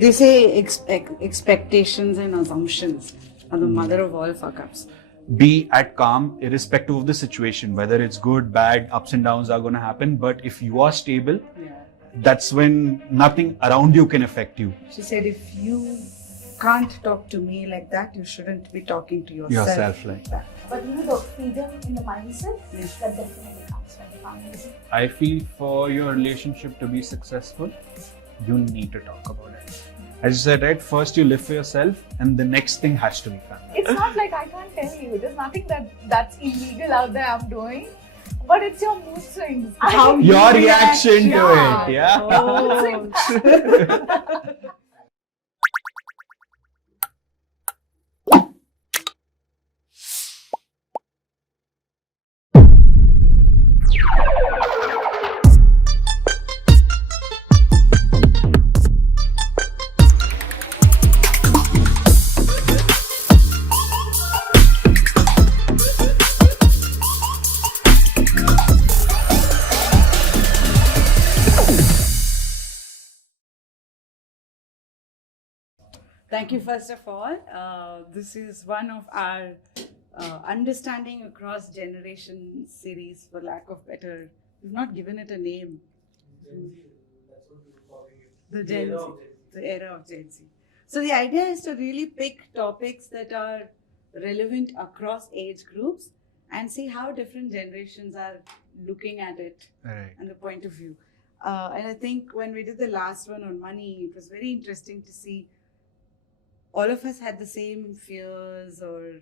They say expectations and assumptions are the mother of all fuck-ups. Be at calm, irrespective of the situation, whether it's good, bad, ups and downs are going to happen. But if you are stable, that's when nothing around you can affect you. She said, if you can't talk to me like that, you shouldn't be talking to yourself like that. But the freedom in the mindset, that definitely comes from the family. I feel for your relationship to be successful, you need to talk about it. As you said, right, first you live for yourself and the next thing has to be family. It's not like I can't tell you. There's nothing that's illegal out there I'm doing. But it's your mood swings. Your reaction to it, yeah. Oh. Thank you, first of all. This is one of our Understanding Across Generations series, for lack of better. We've not given it a name. The Gen Z, the era of Gen Z. So the idea is to really pick topics that are relevant across age groups and see how different generations are looking at it and the point of view. And I think when we did the last one on money, it was very interesting to see all of us had the same fears or,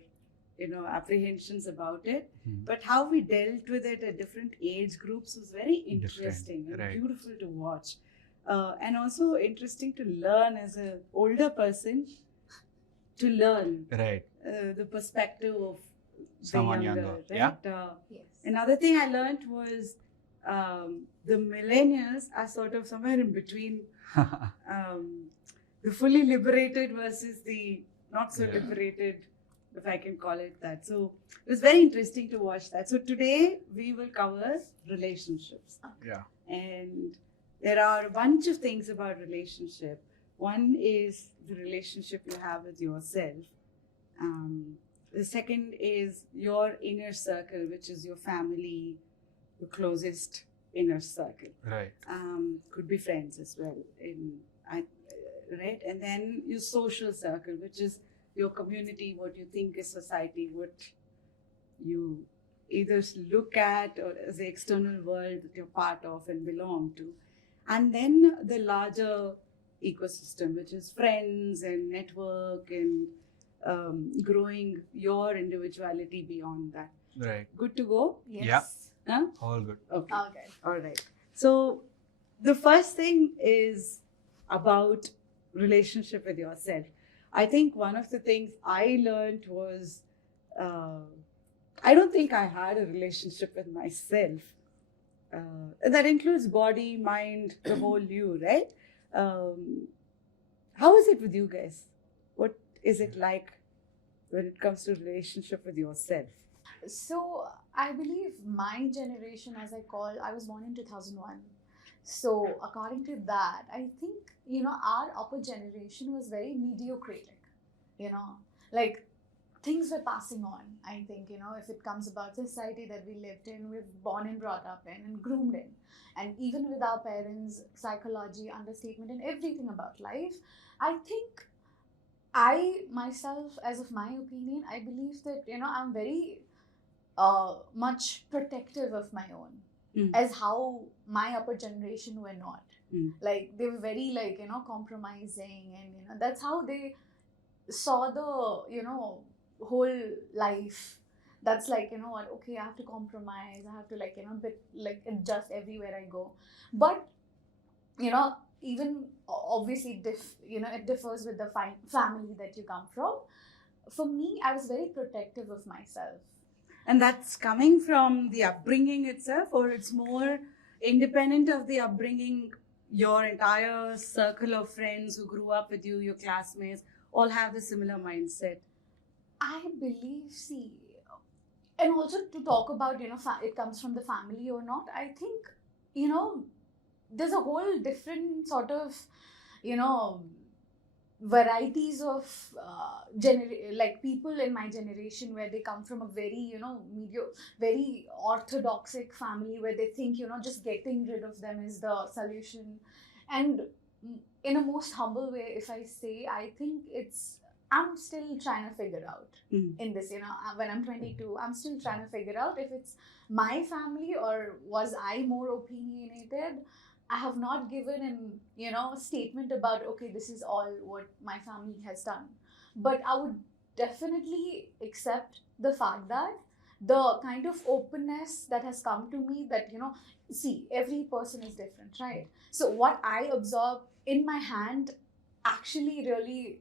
apprehensions about it. But how we dealt with it at different age groups was very interesting and beautiful to watch. And also interesting to learn as an older person, to learn the perspective of someone the younger. Right? Yes. Another thing I learned was the millennials are sort of somewhere in between the fully liberated versus the not so liberated, if I can call it that. So it was very interesting to watch that. So today we will cover relationships. Yeah. And there are a bunch of things about relationship. One is the relationship you have with yourself. The second is your inner circle, which is your family, the closest inner circle. Right. Could be friends as well. Right? And then your social circle, which is your community, what you think is society, what you either look at or as the external world that you're part of and belong to. And then the larger ecosystem, which is friends and network and growing your individuality beyond that. Right. Good to go? Yes. Yeah. Huh? All good. Okay. Okay. All right. So the first thing is about relationship with yourself. I think one of the things I learned was I don't think I had a relationship with myself. That includes body, mind, the whole you, right? How is it with you guys? What is it like when it comes to relationship with yourself? So I believe my generation, as I was born in 2001. So according to that, I think, our upper generation was very mediocratic, like things were passing on. I think, if it comes about society that we lived in, we're born and brought up in and groomed in. And even with our parents' psychology, understatement and everything about life, I think I myself, as of my opinion, I believe that, I'm very much protective of my own, as how my upper generation were not. Like they were very compromising, and that's how they saw the whole life. That's like, okay, I have to compromise, I have to adjust everywhere I go. But even obviously it differs with the family that you come from. For me, I was very protective of myself. And that's coming from the upbringing itself, or it's more independent of the upbringing? Your entire circle of friends who grew up with you, your classmates, all have the similar mindset? I believe, and also to talk about, it comes from the family or not, I think, there's a whole different sort of, varieties of like people in my generation where they come from a very very orthodoxic family where they think just getting rid of them is the solution. And in a most humble way, if I say, I think I'm still trying to figure out in this, when I'm 22, I'm still trying to figure out if it's my family or was I more opinionated. I have not given an, a statement about, okay, this is all what my family has done. But I would definitely accept the fact that the kind of openness that has come to me that, see, every person is different, right? So what I absorb in my hand actually really,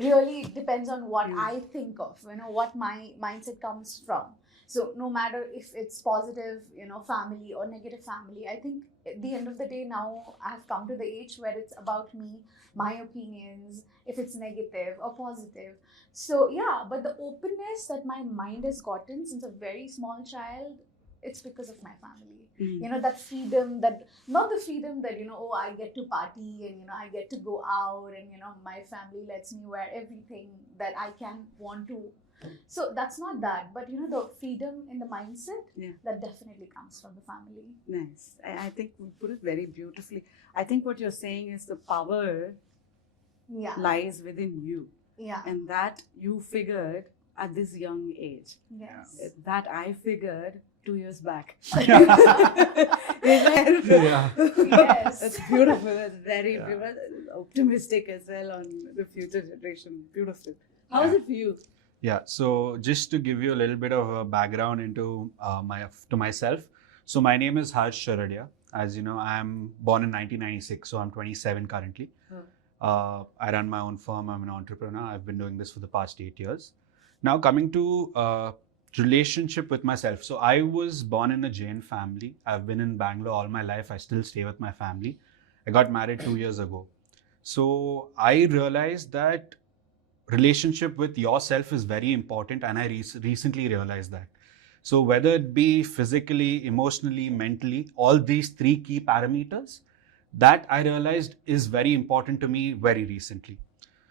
really depends on what I think of, what my mindset comes from. So no matter if it's positive, family or negative family, I think at the end of the day now I have come to the age where it's about me, my opinions, if it's negative or positive. So yeah, but the openness that my mind has gotten since a very small child, it's because of my family. That freedom, that not the freedom that oh, I get to party and I get to go out and my family lets me wear everything that I can want to. So that's not that, but the freedom in the mindset, that definitely comes from the family. Nice. I think we put it very beautifully. I think what you're saying is the power lies within you. Yeah. And that you figured at this young age. Yes. That I figured 2 years back. Yes. That's beautiful. That's very beautiful. Optimistic as well on the future generation. Beautiful. How is it for you? Yeah, so just to give you a little bit of a background into myself. So my name is Harsh Sharadia. As you know, I'm born in 1996, so I'm 27 currently. I run my own firm. I'm an entrepreneur. I've been doing this for the past 8 years. Now coming to relationship with myself. So I was born in a Jain family. I've been in Bangalore all my life. I still stay with my family. I got married 2 years ago. So I realized that relationship with yourself is very important, and I recently realized that. So whether it be physically, emotionally, mentally, all these three key parameters, that I realized is very important to me very recently.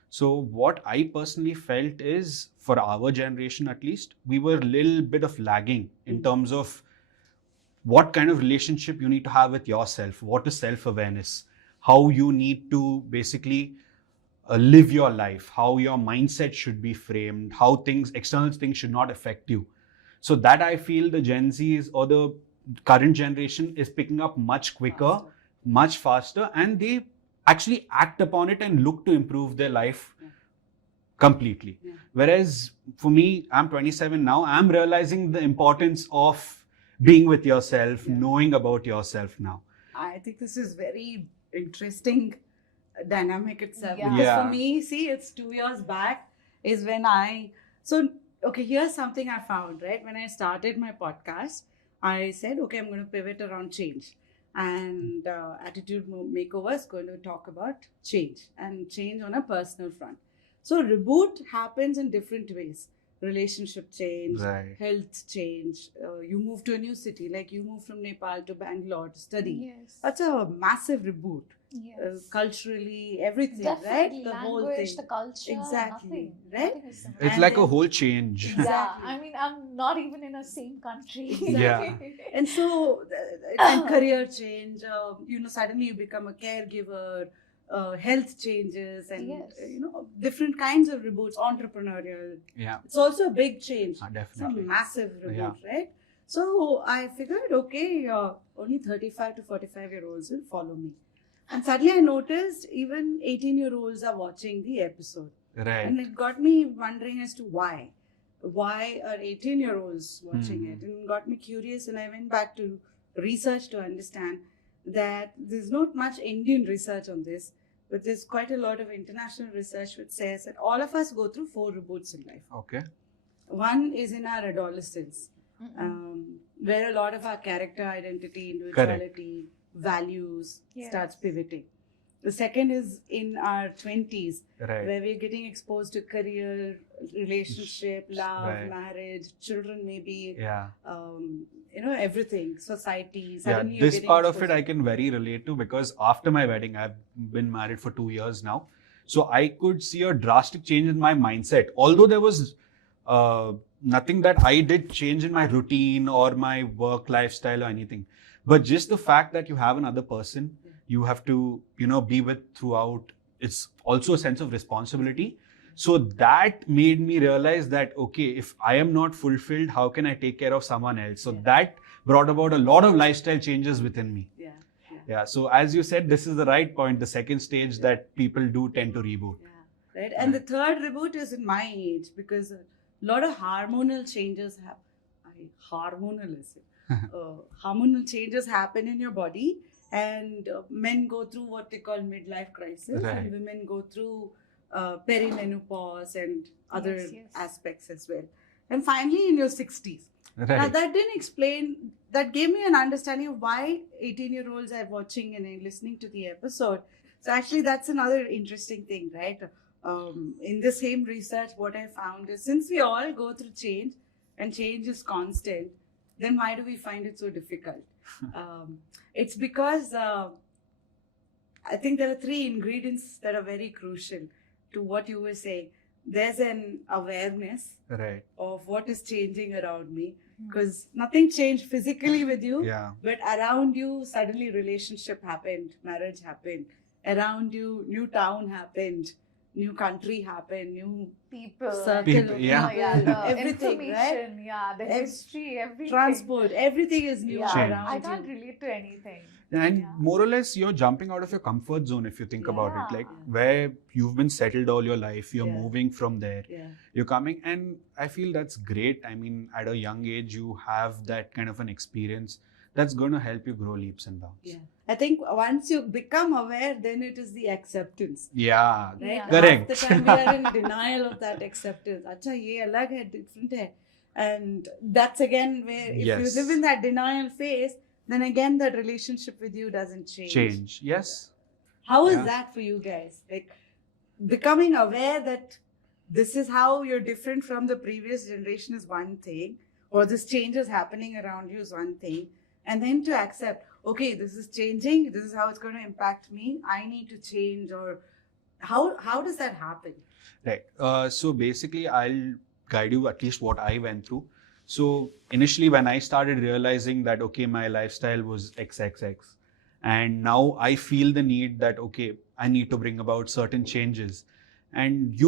So what I personally felt is, for our generation at least, we were a little bit of lagging in terms of what kind of relationship you need to have with yourself, what is self-awareness, how you need to basically live your life, how your mindset should be framed, how external things should not affect you. So that I feel the Gen Zs or the current generation is picking up much quicker, much faster, and they actually act upon it and look to improve their life completely. Whereas for me, I'm 27 now, I'm realizing the importance of being with yourself, knowing about yourself now. I think this is very interesting dynamic itself. Yeah. Because for me, see, it's 2 years back is when okay, here's something I found, right? When I started my podcast, I said, okay, I'm going to pivot around change. And Attitude Makeover is going to talk about change and change on a personal front. So reboot happens in different ways. Relationship change, health change. You move to a new city, like you move from Nepal to Bangalore to study. Yes. That's a massive reboot. Yes. Culturally, everything, Definitely. right? The language, whole thing. the culture, Exactly, nothing. right? Nothing is similar. It's And like a then- whole change. Yeah, Exactly. I mean, I'm not even in the same country. Yeah. And so, and career change, suddenly you become a caregiver, health changes, and, Yes. Different kinds of reboots, entrepreneurial. Yeah, It's also a big change. It's a definitely. massive reboot, right? So I figured, okay, only 35 to 45-year-olds will follow me. And suddenly I noticed even 18-year-olds are watching the episode. Right. And it got me wondering as to why. Why are 18-year-olds watching it? And it got me curious, and I went back to research to understand that there's not much Indian research on this, but there's quite a lot of international research which says that all of us go through 4 reboots in life. Okay. One is in our adolescence, where a lot of our character, identity, individuality, values starts pivoting. The second is in our 20s, Right. where we're getting exposed to career, relationship, love, Right. marriage, children maybe, Yeah. Everything, society. Yeah, Suddenly you're this getting part of it exposed I can very relate to, because after my wedding, I've been married for 2 years now. So I could see a drastic change in my mindset. Although there was nothing that I did change in my routine or my work lifestyle or anything. But just the fact that you have another person you have to, be with throughout, it's also a sense of responsibility. So that made me realize that, okay, if I am not fulfilled, how can I take care of someone else? So that brought about a lot of lifestyle changes within me. Yeah. So as you said, this is the right point, the second stage that people do tend to reboot. Yeah. Right. And the third reboot is in my age, because a lot of hormonal changes hormonal changes happen in your body, and men go through what they call midlife crisis, Right. and women go through perimenopause and other aspects as well. And finally, in your 60s. Right. Now, that gave me an understanding of why 18-year-olds are watching and listening to the episode. So actually, that's another interesting thing, right? In the same research, what I found is, since we all go through change and change is constant, then why do we find it so difficult? It's because I think there are 3 ingredients that are very crucial to what you were saying. There's an awareness Right. of what is changing around me, because nothing changed physically with you, Yeah. but around you suddenly relationship happened, marriage happened, around you new town happened, new country happened, new People, circle, People, yeah. the everything, right? information, the history, everything. Transport, everything is new Change. around I you. can't relate to anything. And more or less, you're jumping out of your comfort zone if you think about it. Like, Yeah. where you've been settled all your life, you're moving from there. Yeah. You're coming, and I feel that's great. I mean, at a young age, you have that kind of an experience that's going to help you grow leaps and bounds. Yeah. I think once you become aware, then it is the acceptance. Yeah, Right? Yeah. Correct. Half the time we are in denial of that acceptance. Acha, ye alag hai, different hai. And that's again where if Yes. you live in that denial phase, then again that relationship with you doesn't change. Yes. How is Yeah. that for you guys? Like, becoming aware that this is how you're different from the previous generation is one thing, or this change is happening around you is one thing, and then to accept, okay, this is changing, this is how it's going to impact me, I need to change, or how does that happen? Right. So basically, I'll guide you at least what I went through. So initially, when I started realizing that, okay, my lifestyle was XXX, and now I feel the need that, okay, I need to bring about certain changes. And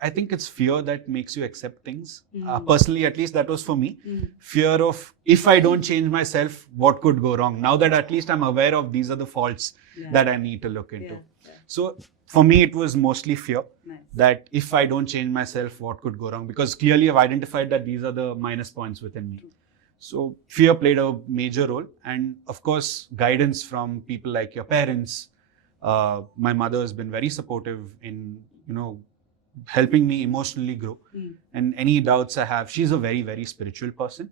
I think it's fear that makes you accept things. Personally, at least that was for me. Fear of, if I don't change myself, what could go wrong? Now that at least I'm aware of these are the faults that I need to look into. Yeah. So for me, it was mostly fear. Nice. That if I don't change myself, what could go wrong? Because clearly I've identified that these are the minus points within me. So fear played a major role. And of course, guidance from people like your parents. My mother has been very supportive in, helping me emotionally grow. And any doubts I have, she's a very, very spiritual person.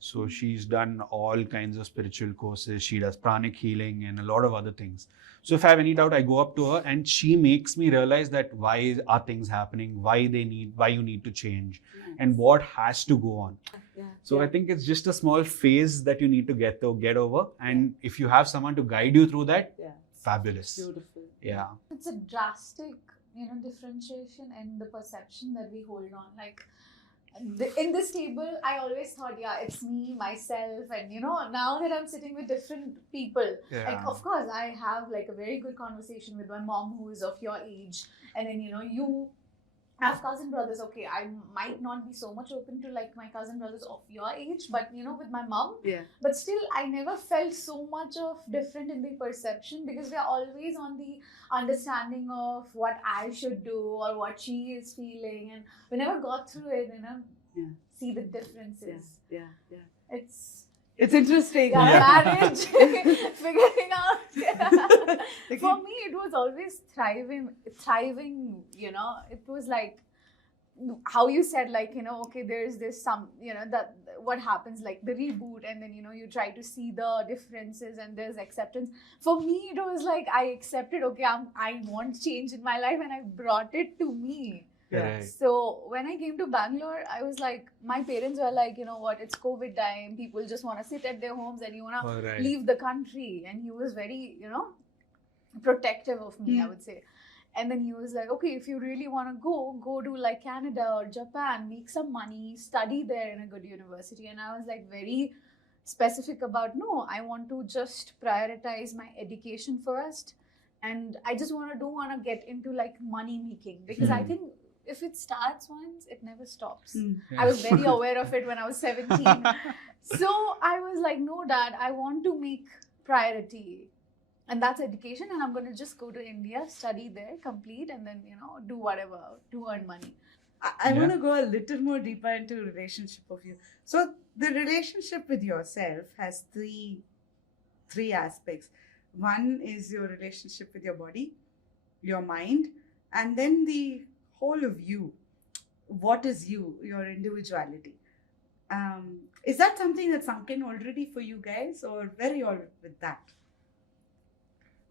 So she's done all kinds of spiritual courses. She does pranic healing and a lot of other things. So if I have any doubt, I go up to her and she makes me realize that why are things happening, why you need to change, and what has to go on. So I think it's just a small phase that you need to get over. And if you have someone to guide you through that, fabulous. Beautiful. Yeah. It's a drastic, differentiation in the perception that we hold on. Like, in this table, I always thought, it's me, myself, and now that I'm sitting with different people, like, of course, I have like a very good conversation with my mom who is of your age, and then you have cousin brothers. Okay, I might not be so much open to like my cousin brothers of your age, but with my mom, but still I never felt so much of different in the perception, because we are always on the understanding of what I should do or what she is feeling, and we never got through it, see the differences. It's interesting. Marriage, figuring out. For me, it was always thriving. It was like how you said, like, okay, there's this that what happens, like the reboot, and then you try to see the differences and there's acceptance. For me, it was like I accepted, okay, I want change in my life, and I brought it to me. Right. So when I came to Bangalore, I was like, my parents were like, you know what, it's COVID time, people just want to sit at their homes and you want to leave the country. And he was very, protective of me, I would say. And then he was like, okay, if you really want to go to like Canada or Japan, make some money, study there in a good university. And I was like very specific about, no, I want to just prioritize my education first. And I just don't want to get into like money making, because I think if it starts once, it never stops. I was very aware of it when I was 17. So I was like, no, Dad, I want to make priority. And that's education, and I'm going to just go to India, study there, complete, and then, do whatever to earn money. I want to go a little more deeper into relationship of you. So the relationship with yourself has three aspects. One is your relationship with your body, your mind, and then the whole of you. What is you, your individuality? Is that something that's sunk in already for you guys, or where are you all with that?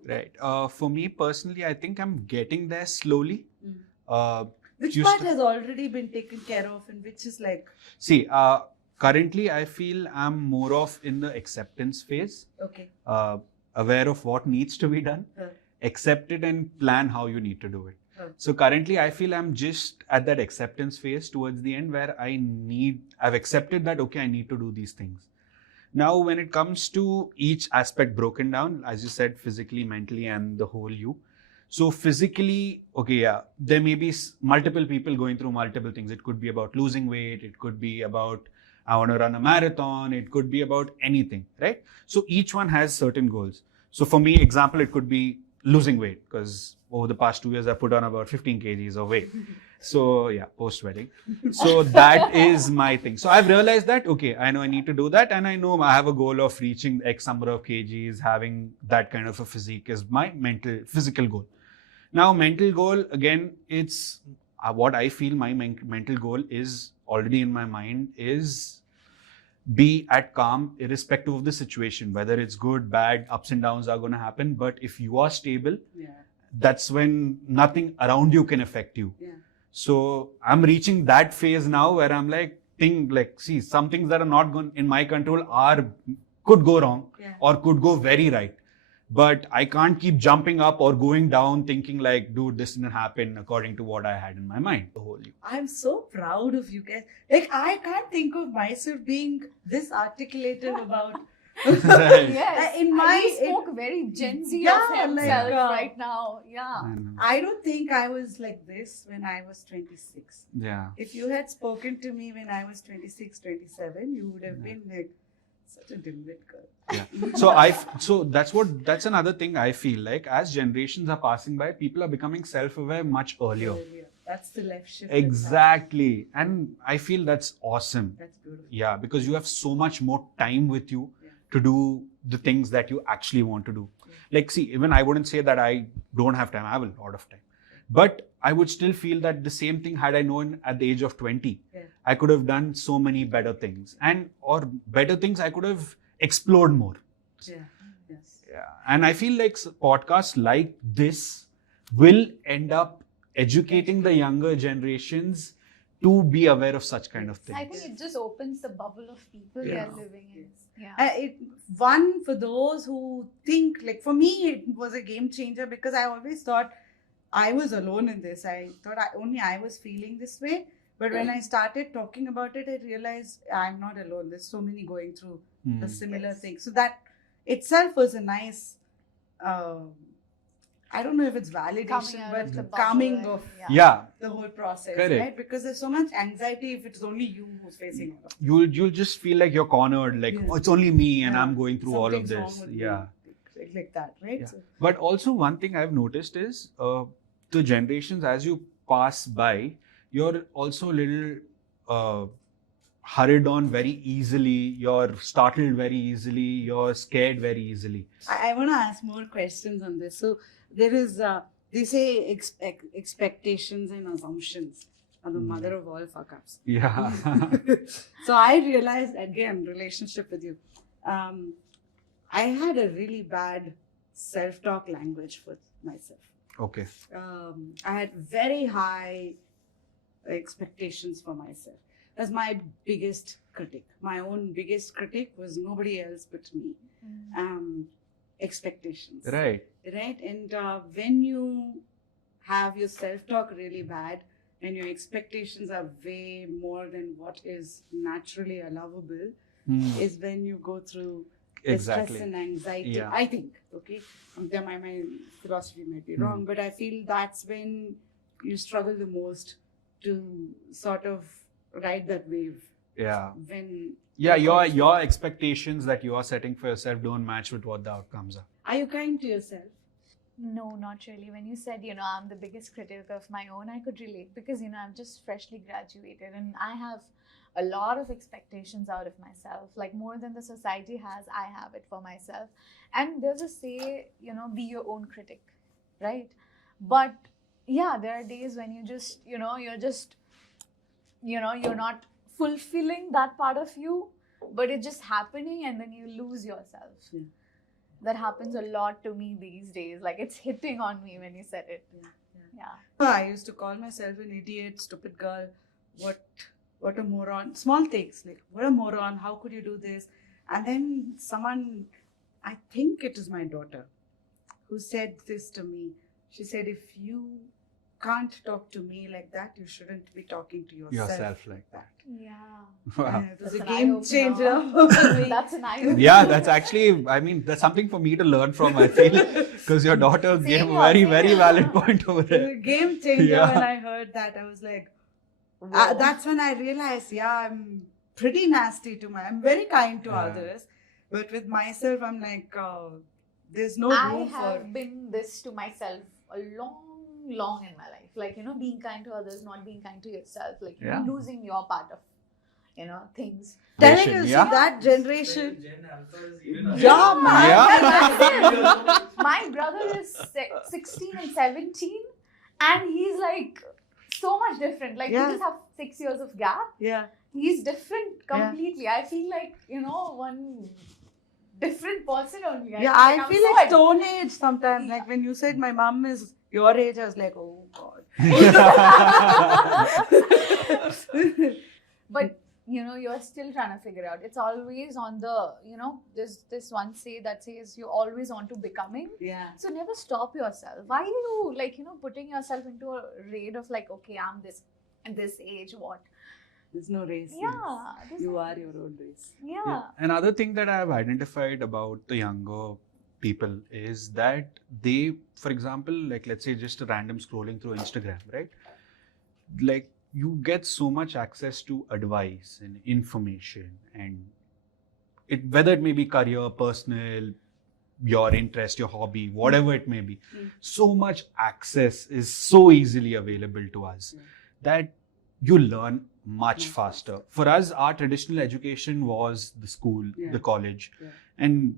Right. For me personally, I think I'm getting there slowly. Which part has already been taken care of, and which is like? See, currently I feel I'm more of in the acceptance phase. Okay. Aware of what needs to be done, accept it, and plan how you need to do it. So currently I feel I'm just at that acceptance phase towards the end, where I've accepted that, okay, I need to do these things. Now, when it comes to each aspect broken down, as you said, physically, mentally, and the whole you. So physically, okay, yeah, there may be multiple people going through multiple things. It could be about losing weight. It could be about, I want to run a marathon. It could be about anything, right? So each one has certain goals. So for me, example, it could be losing weight, because over the past 2 years, I put on about 15 kgs of weight. So yeah, post-wedding. So that is my thing. So I've realized that, okay, I know I need to do that. And I know I have a goal of reaching X number of kgs, having that kind of a physique is my physical goal. Now, mental goal, again, it's what I feel my mental goal is already in my mind is be at calm, irrespective of the situation, whether it's good, bad, ups and downs are going to happen. But if you are stable, that's when nothing around you can affect you. So I'm reaching that phase now where I'm like, see, some things that are not in my control could go wrong or could go very right. But I can't keep jumping up or going down thinking like, dude, this didn't happen according to what I had in my mind. The whole you. I'm so proud of you guys. Like, I can't think of myself being this articulated about. Yes, you spoke very Gen Z of himself right now. I don't think I was like this when I was 26. Yeah. If you had spoken to me when I was 26, 27, you would have been like such a dimwit girl. Yeah. So that's another thing I feel like as generations are passing by, people are becoming self-aware much earlier. That's the left shift. Exactly. And I feel that's awesome. That's beautiful. Yeah, because you have so much more time with you to do the things that you actually want to do. Like, see, even I wouldn't say that I don't have time. I have a lot of time. But I would still feel that the same thing had I known at the age of 20. I could have done so many better things. Or better things I could have explored more. And I feel like podcasts like this will end up educating the younger generations to be aware of such kind of things. I think it just opens the bubble of people they are living in. One, for those who think, like for me, it was a game changer because I always thought I was alone in this. I thought only I was feeling this way. But when I started talking about it, I realized I'm not alone. There's so many going through a similar thing. So that itself was a nice, I don't know if it's validation, but calming of the whole process, right? Because there's so much anxiety if it's only you who's facing it. You'll just feel like you're cornered, like oh, it's only me and I'm going through all of this. Like that, right? Yeah. So, but also one thing I've noticed is the generations as you pass by, you're also a little hurried on very easily, you're startled very easily, you're scared very easily. I want to ask more questions on this. So there is, they say expectations and assumptions. are the mother of all fuck ups. Yeah. So I realized, again, relationship with you. I had a really bad self-talk language with myself. Okay. I had very high expectations for myself. That's my biggest critic. My own biggest critic was nobody else but me. Expectations. Right. Right? And when you have your self-talk really bad and your expectations are way more than what is naturally allowable, is when you go through the stress and anxiety. Yeah. I think, okay? My philosophy might be wrong, but I feel that's when you struggle the most to sort of ride that wave. Yeah. When your expectations that you are setting for yourself don't match with what the outcomes are. Are you kind to yourself? No, not really. When you said, I'm the biggest critic of my own, I could relate because, I'm just freshly graduated and I have a lot of expectations out of myself, like more than the society has, I have it for myself. And there's a say, be your own critic, right? But yeah, there are days when you just, you're not fulfilling that part of you, but it's just happening and then you lose yourself. Yeah. That happens a lot to me these days. Like it's hitting on me when you said it. Yeah. I used to call myself an idiot, stupid girl. What a moron. Small things like, what a moron. How could you do this? And then someone, I think it is my daughter, who said this to me. She said, if you can't talk to me like that, you shouldn't be talking to yourself like that. Yeah. Wow. It was That's a an game changer. That's an eye-opener. Yeah, that's actually, that's something for me to learn from, I feel, because your daughter gave a very, very valid point over It was there. a game changer. Yeah. When I heard that. I was like, that's when I realized, I'm pretty nasty to I'm very kind to others, but with myself, I'm like, there's no room for. I have been this to myself a long in my life. Like, being kind to others, not being kind to yourself. Like, losing your part of, things. Telling you, see, that generation. Yeah, man. Yeah. My brother is 16 and 17, and he's like so much different. Like, we just have 6 years of gap. Yeah. He's different completely. I feel like, one different person only. I feel like Stone Age sometimes. Like when you said my mom is your age, I was like, oh God. But, you're still trying to figure out. It's always on the, there's this one say that says you're always on to becoming. Yeah. So never stop yourself. Why are you, putting yourself into a raid of like, okay, I'm this at this age, what? There's no race. Yeah. You are your own race. Yeah. Another thing that I have identified about the younger people is that they, for example, like let's say just a random scrolling through Instagram, right? Like you get so much access to advice and information and whether it may be career, personal, your interest, your hobby, whatever it may be. So much access is so easily available to us that you learn much faster. For us, our traditional education was the school, the college, and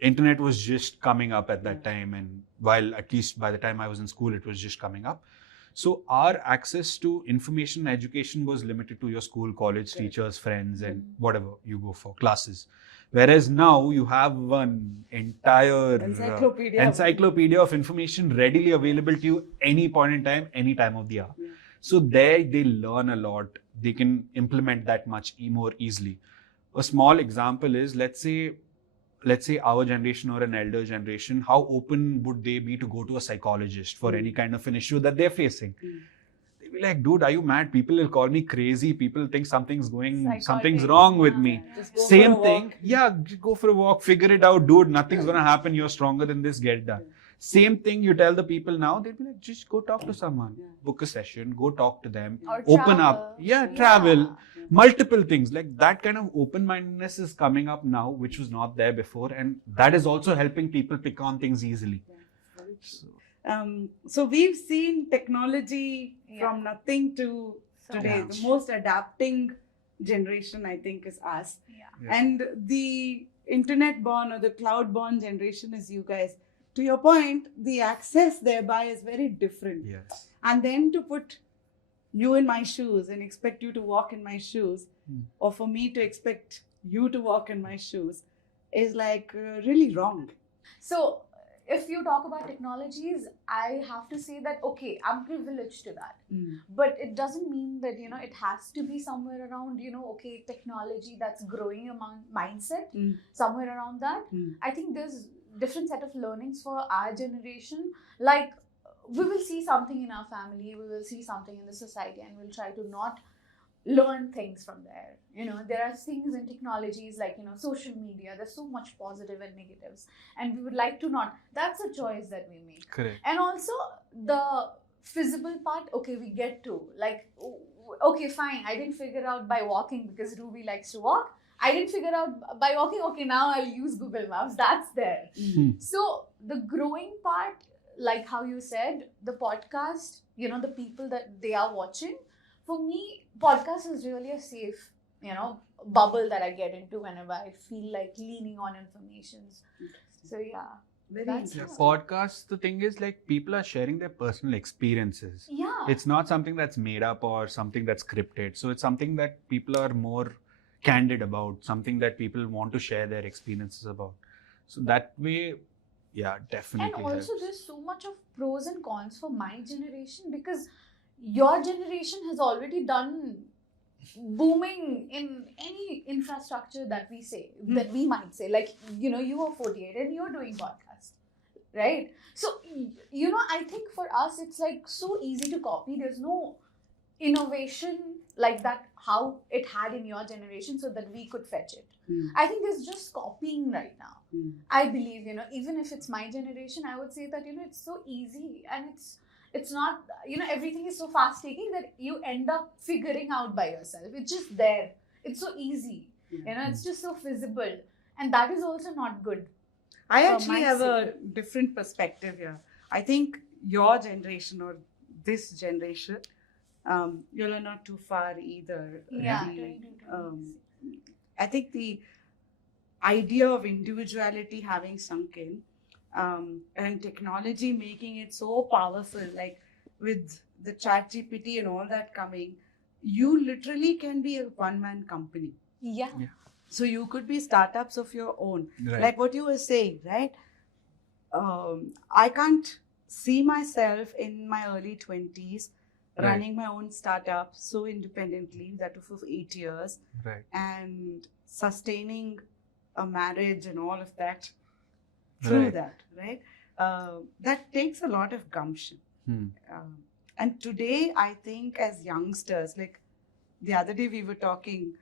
internet was just coming up at that time. And while at least by the time I was in school, it was just coming up. So our access to information and education was limited to your school, college, teachers, friends, and whatever you go for, classes. Whereas now you have one entire encyclopedia of information readily available to you any point in time, any time of the hour. So there they learn a lot. They can implement that much more easily. A small example is, let's say our generation or an elder generation, how open would they be to go to a psychologist for any kind of an issue that they're facing? They'd be like, dude, are you mad? People will call me crazy. People think something's wrong with me. Same thing. Go for a walk, figure it out, dude. Nothing's going to happen. You're stronger than this. Get it done. Same thing you tell the people now, they'll be like, just go talk to someone, book a session, go talk to them, or open travel. up. Travel. Multiple things. Like that kind of open-mindedness is coming up now, which was not there before. And that is also helping people pick on things easily. So we've seen technology from nothing to today. The most adapting generation, I think, is us. And the internet-born or the cloud-born generation is you guys. To your point, the access thereby is very different. Yes. And then to put you in my shoes and expect you to walk in my shoes, or for me to expect you to walk in my shoes, is like really wrong. So if you talk about technologies, I have to say that, okay, I'm privileged to that. But it doesn't mean that, it has to be somewhere around, okay, technology that's growing among mindset, somewhere around that. I think there's different set of learnings for our generation. Like, we will see something in our family, we will see something in the society, and we'll try to not learn things from there. There are things in technologies like, social media, there's so much positive and negatives, and we would like to not. That's a choice that we make. Correct. And also the feasible part, okay, we get to, like, okay, fine, I didn't figure out by walking because Ruby likes to walk. I didn't figure out by walking, okay, now I'll use Google Maps. That's there. So the growing part, like how you said, the podcast, the people that they are watching, for me, podcast is really a safe, bubble that I get into whenever I feel like leaning on information. So yeah. Very That's interesting. Podcasts, the thing is, like, people are sharing their personal experiences. Yeah. It's not something that's made up or something that's scripted. So it's something that people are more candid about, something that people want to share their experiences about. So that way, yeah, definitely. And also helps. there's so much of pros and cons for my generation, because your generation has already done booming in any infrastructure that we say, that we might say, like, you are 48 and you're doing podcast, right? So, I think for us, it's like so easy to copy. There's no innovation like that, how it had in your generation, so that we could fetch it. I think there's just copying right now. I believe, even if it's my generation, I would say that, it's so easy, and it's not, everything is so fast taking that you end up figuring out by yourself. It's just there. It's so easy. It's just so visible. And that is also not good. I actually have a different perspective here. I think your generation, or this generation, you are not too far either. Yeah. I think the idea of individuality having sunk in, and technology making it so powerful, like with the ChatGPT and all that coming, you literally can be a one-man company. Yeah. So you could be startups of your own. Right. Like what you were saying, right? I can't see myself in my early 20s running my own startup so independently, that for 8 years, and sustaining a marriage and all of that through that, right? That takes a lot of gumption. And today, I think as youngsters, like the other day we were talking,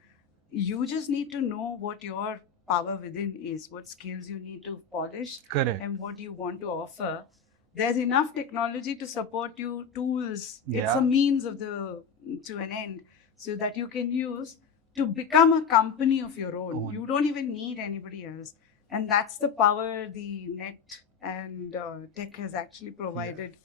you just need to know what your power within is, what skills you need to polish, and what you want to offer. There's enough technology to support you, tools. It's a means of to an end, so that you can use to become a company of your own. You don't even need anybody else. And that's the power the net and tech has actually provided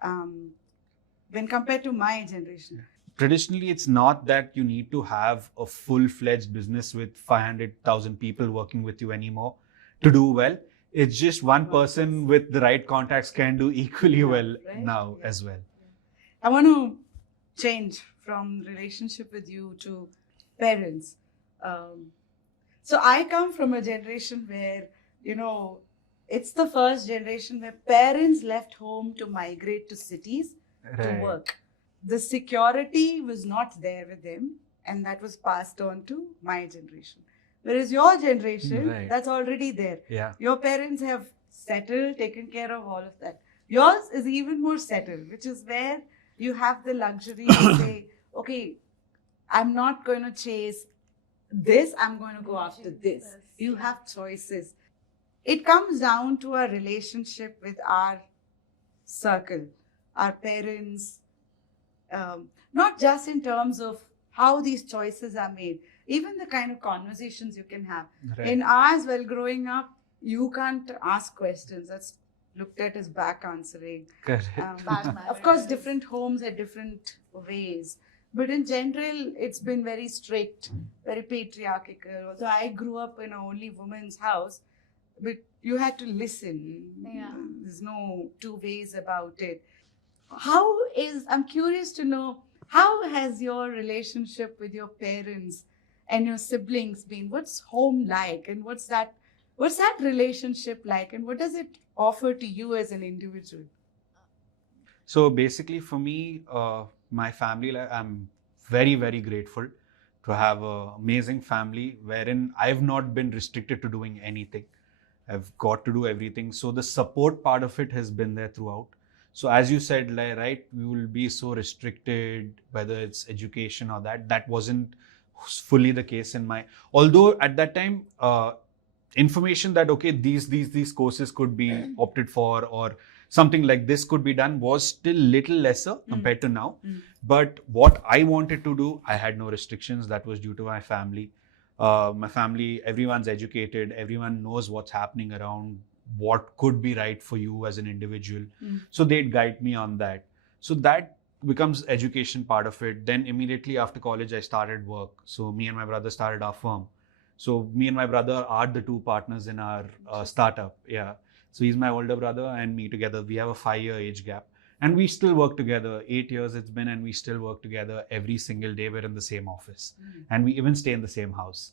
when compared to my generation. Traditionally, it's not that you need to have a full-fledged business with 500,000 people working with you anymore to do well. It's just one person with the right contacts can do equally well now as well. I want to change from relationship with you to parents. So I come from a generation where, it's the first generation where parents left home to migrate to cities to work. The security was not there with them, and that was passed on to my generation. Whereas your generation, that's already there. Yeah. Your parents have settled, taken care of all of that. Yours is even more settled, which is where you have the luxury to say, okay, I'm not going to chase this, I'm going to go after this. You have choices. It comes down to our relationship with our circle, our parents, not just in terms of how these choices are made, even the kind of conversations you can have. In ours, while growing up, you can't ask questions. That's looked at as back answering. Of course, different homes have different ways. But in general, it's been very strict, very patriarchal. So I grew up in an only woman's house, but you had to listen. There's no two ways about it. I'm curious to know, how has your relationship with your parents and your siblings been? What's home like, and what's that relationship like, and what does it offer to you as an individual? So basically, for me, my family, I'm very, very grateful to have an amazing family wherein I've not been restricted to doing anything. I've got to do everything. So the support part of it has been there throughout. So as you said, like, right, we will be so restricted, whether it's education or that. That wasn't fully the case in my. Although at that time, information that okay, these courses could be opted for, or something like this could be done, was still little lesser compared to now. But what I wanted to do, I had no restrictions. That was due to my family. My family, everyone's educated, everyone knows what's happening around, what could be right for you as an individual. So they'd guide me on that. So that becomes education part of it. Then immediately after college, I started work. So me and my brother started our firm. So me and my brother are the two partners in our startup. Yeah. So he's my older brother and me together. We have a 5-year age gap. And we still work together. 8 years it's been, and we still work together every single day. We're in the same office. And we even stay in the same house.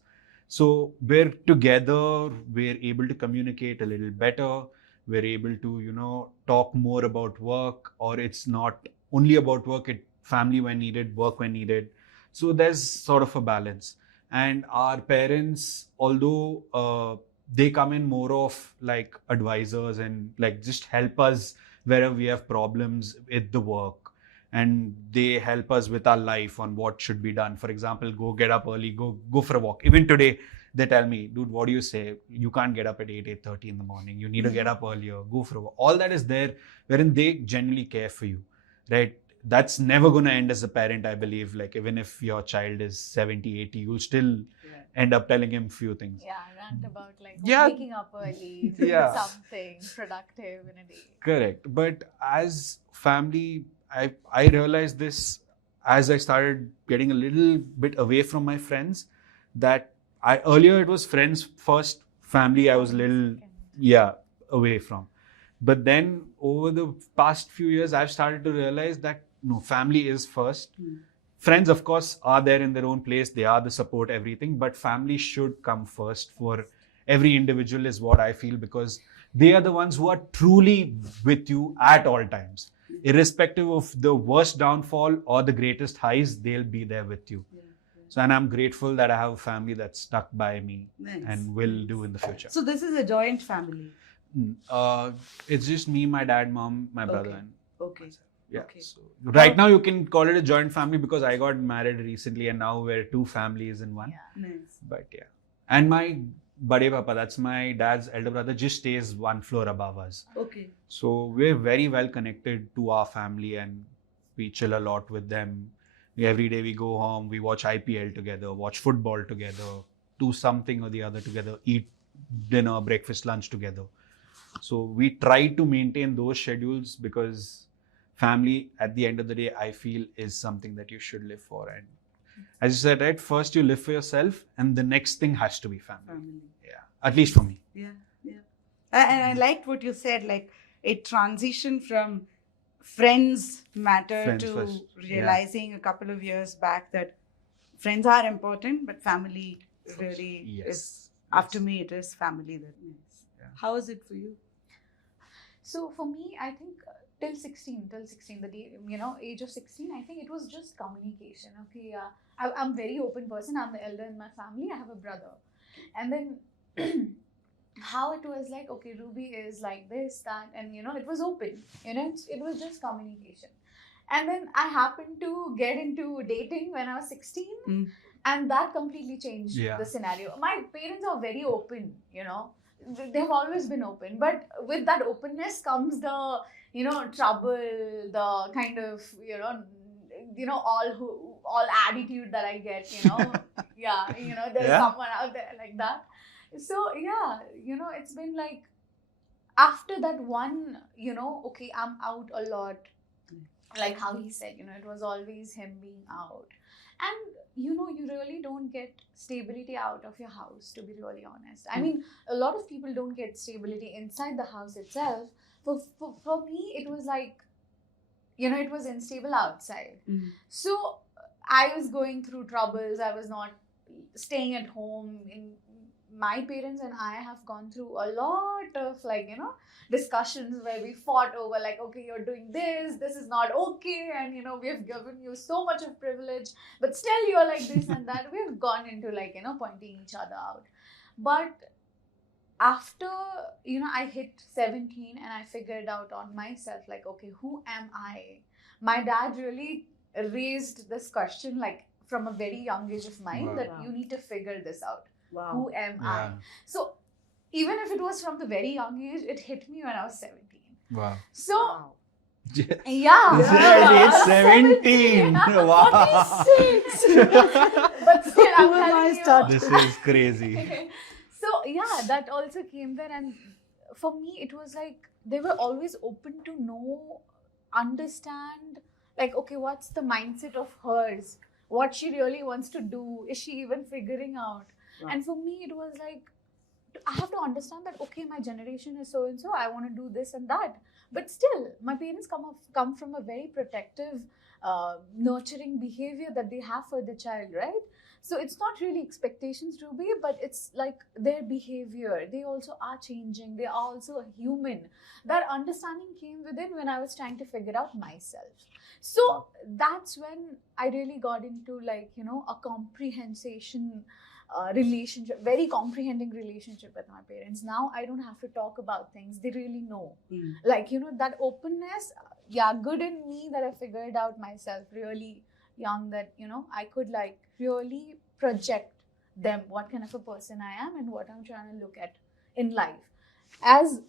So we're together, we're able to communicate a little better. We're able to, talk more about work, or it's not only about work, it family when needed, work when needed. So there's sort of a balance. And our parents, although they come in more of like advisors and like just help us wherever we have problems with the work, and they help us with our life on what should be done. For example, go get up early, go for a walk. Even today they tell me, dude, what do you say, you can't get up at 8:30 in the morning, you need to get up earlier, go for a walk. All that is there wherein they genuinely care for you, right? That's never going to end as a parent, I believe. Like even if your child is 70, 80, you'll still end up telling him few things. Yeah, rant about like Yeah. waking up early, doing Yeah. something productive in a day. Correct. But as family, I realized this as I started getting a little bit away from my friends, that earlier it was friends first, family I was a little away from. But then over the past few years, I've started to realize that no, family is first. Friends, of course, are there in their own place. They are the support, everything. But family should come first for every individual, is what I feel, because they are the ones who are truly with you at all times. Irrespective of the worst downfall or the greatest highs, they'll be there with you. So, and I'm grateful that I have a family that's stuck by me and will do in the future. So this is a joint family. It's just me, my dad, mom, my brother, and myself. Yeah. So right now you can call it a joint family because I got married recently and now we're two families in one. Yeah. Nice. But yeah. And my Bade Papa, that's my dad's elder brother, just stays one floor above us. Okay. So we're very well connected to our family and we chill a lot with them. Every day we go home, we watch IPL together, watch football together, do something or the other together, eat dinner, breakfast, lunch together. So we try to maintain those schedules because family, at the end of the day, I feel is something that you should live for. And as you said, right, first you live for yourself and the next thing has to be family. Yeah, at least for me. Yeah. And I liked what you said, like it transitioned from friends matter to first. realizing a couple of years back that friends are important, but family really is, after me, it is family that matters. Yeah. How is it for you? So for me, I think till 16, the day, age of 16, I think it was just communication. Okay, I'm a very open person. I'm the elder in my family. I have a brother. And then how it was like, okay, Ruby is like this, that, and it was open. It was just communication. And then I happened to get into dating when I was 16, and that completely changed the scenario. My parents are very open, They've always been open, but with that openness comes the trouble, the kind of all attitude that I get, there's someone out there like that. So it's been like after that one, okay, I'm out a lot, like how he said, it was always him being out. And you really don't get stability out of your house, to be really honest. I mean, a lot of people don't get stability inside the house itself. For me, it was like it was unstable outside. Mm. So I was going through troubles. I was not staying at home. My parents and I have gone through a lot of discussions where we fought over okay, you're doing this is not okay, and we have given you so much of privilege, but still you're like this and that. We've gone into pointing each other out. But after I hit 17 and I figured out on myself okay, who am I? My dad really raised this question from a very young age of mine. Wow. That you need to figure this out. Wow. Who am I? So even if it was from the very young age, it hit me when I was 17. Wow. So Wow. yeah, It's 17. Wow. 46. But still, I'm Who am I telling you. start- This is crazy. So yeah, that also came there, and for me it was they were always open to know, understand, okay, what's the mindset of hers, what she really wants to do, is she even figuring out? Wow. And for me it was I have to understand that okay, my generation is so and so, I want to do this and that, but still my parents come from a very protective, nurturing behavior that they have for the child, right? So it's not really expectations, Ruby, but it's their behavior. They also are changing. They are also human. That understanding came within when I was trying to figure out myself. So that's when I really got into a comprehension relationship, very comprehending relationship with my parents. Now I don't have to talk about things. They really know. Mm. That openness, good in me that I figured out myself really young, that I could really project them, what kind of a person I am and what I'm trying to look at in life. As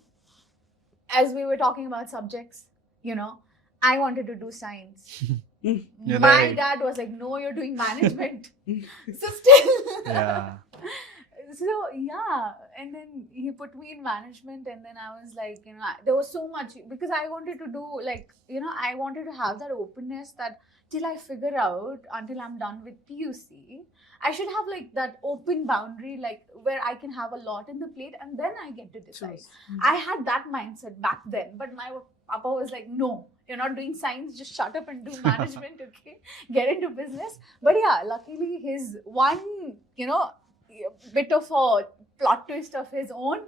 we were talking about subjects, I wanted to do science. You're My right. dad was like, no, you're doing management. So still. Yeah. So yeah, and then he put me in management, and then I was there was so much, because I wanted to do I wanted to have that openness that till I figure out, until I'm done with PUC, I should have that open boundary, where I can have a lot in the plate and then I get to decide. Choose. I had that mindset back then, but my papa was like, no, you're not doing science, just shut up and do management, okay? Get into business. But yeah, luckily his one, bit of a plot twist of his own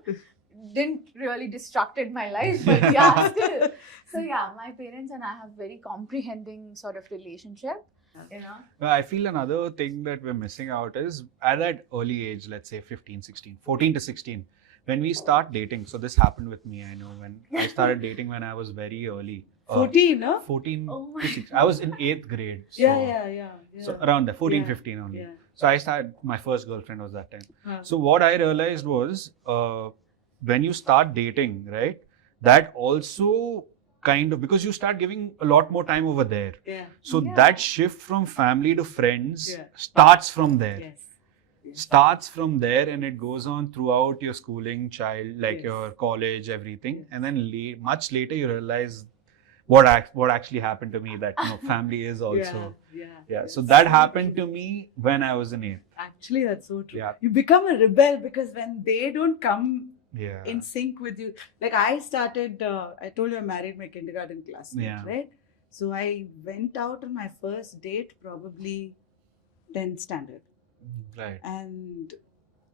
didn't really disrupted my life, but yeah, still. So yeah, my parents and I have very comprehending sort of relationship, Well, I feel another thing that we're missing out is at that early age, let's say 15, 16, 14 to 16, when we start dating. So this happened with me, I know, when I started dating when I was very early. 14, no? 14 Oh my to 16. I was in 8th grade. So, Yeah. So around there, 14, Yeah, 15 only. Yeah. So I started, my first girlfriend was that time. Huh. So what I realized was when you start dating, right, that also kind of, because you start giving a lot more time over there. Yeah. So Yeah. that shift from family to friends Yeah. starts from there. Yes. Starts from there, and it goes on throughout your schooling, Yes. your college, everything. And then much later you realize what actually happened to me, that family is also. Yeah. So that happened to me when I was in 8th. Actually, that's so true. Yeah. You become a rebel because when they don't come Yeah. in sync with you, I started, I told you I married my kindergarten classmate, Yeah. right? So I went out on my first date probably 10th standard, Right. and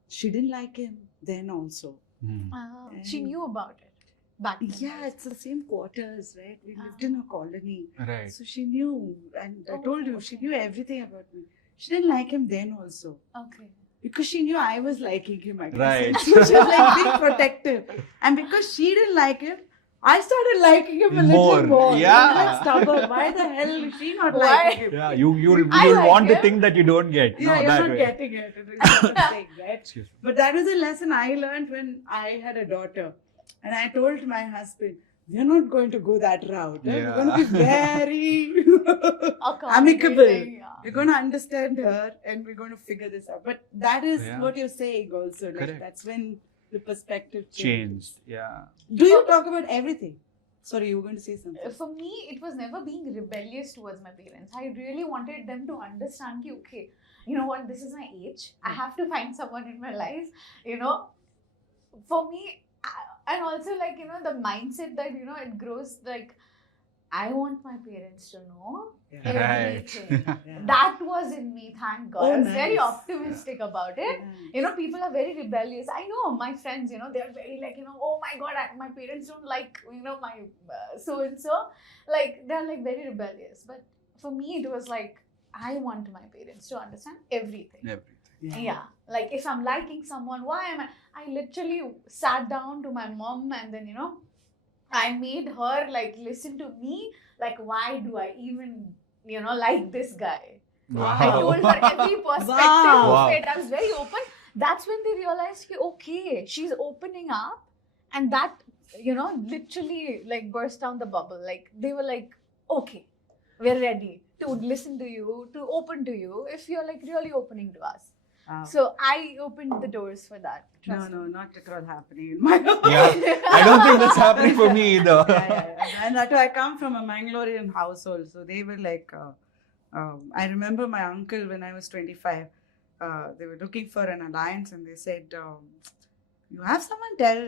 she didn't like him then also. Mhm. she knew about it back then. Yeah, it's the same quarters, right? We lived in a colony. Right. So she knew, and I told you, she okay. knew everything about me. She didn't like him then also. Okay. Because she knew I was liking him, I guess. Right. So she was being protective. And because she didn't like him, I started liking him a More, little more. yeah. I'm like stubborn. Why the hell is she not Why? liking him? Yeah, you'll I like want the him. thing that you don't get. Yeah, no, you're that not way. getting it. It is sort of thing, right? Excuse me. But that was a lesson I learned when I had a daughter. And I told my husband, we're not going to go that route. Eh? We're going to be very amicable. Accommodating, yeah. We're going to understand her and we're going to figure this out. But that is Yeah. what you're saying also. Correct. That's when the perspective changes. Changed. Yeah. Do you talk about everything? Sorry, you were going to say something. For me, it was never being rebellious towards my parents. I really wanted them to understand, okay, you know what, this is my age. I have to find someone in my life, For me, and also the mindset that, it grows I want my parents to know Yeah. everything. Yeah. That was in me, thank God. Oh, I was very nice. optimistic about it. Yeah. You know, people are very rebellious. I know my friends, you know, they're very like, you know, oh my God, my parents don't like, you know, my so and so. Like, they're like very rebellious. But for me, it was like, I want my parents to understand everything. Yeah. Like, if I'm liking someone, why am I literally sat down to my mom and then, you know, I made her like listen to me, like, why do I even, you know, like this guy? Wow. I told her every perspective Wow. of it. I was very open. That's when they realized, okay, she's opening up. And that, you know, literally like burst down the bubble. Like, they were like, okay, we're ready to listen to you, to open to you if you're like really opening to us. Wow. So I opened the doors for that. Trust me. No, not at all happening in my life. Yeah, I don't think that's happening for me either. Yeah. And that too, I come from a Mangalorean household, so they were like, I remember my uncle when I was 25, they were looking for an alliance and they said, you have someone, tell,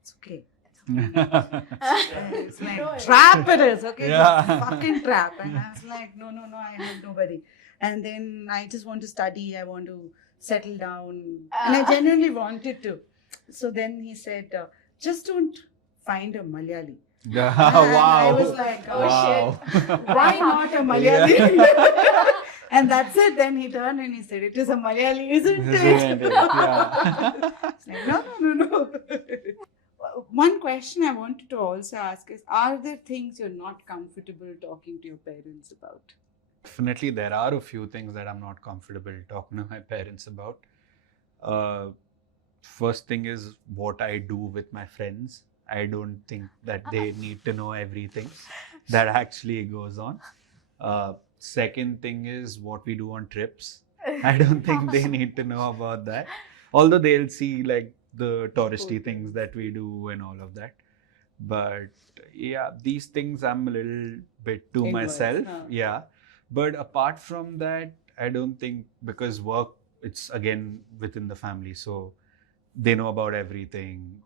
it's okay. It's like, trap it is, okay? Yeah. It's a fucking trap. And I was like, no, I have nobody. And then I just want to study, I want to settle down. And I genuinely wanted to. So then he said, just don't find a Malayali. Yeah, And wow. I was like, Oh, shit. Why not a Malayali? Yeah. And that's it. Then he turned and he said, it is a Malayali, isn't Isn't it? it? Yeah. It's like, no. One question I wanted to also ask is, are there things you're not comfortable talking to your parents about? Definitely, there are a few things that I'm not comfortable talking to my parents about. First thing is what I do with my friends. I don't think that they need to know everything that actually goes on. Second thing is what we do on trips. I don't think they need to know about that. Although they'll see like the touristy things that we do and all of that. But yeah, these things I'm a little bit to Inwards, myself. huh? Yeah. But apart from that, I don't think, because work, it's again within the family. So they know about everything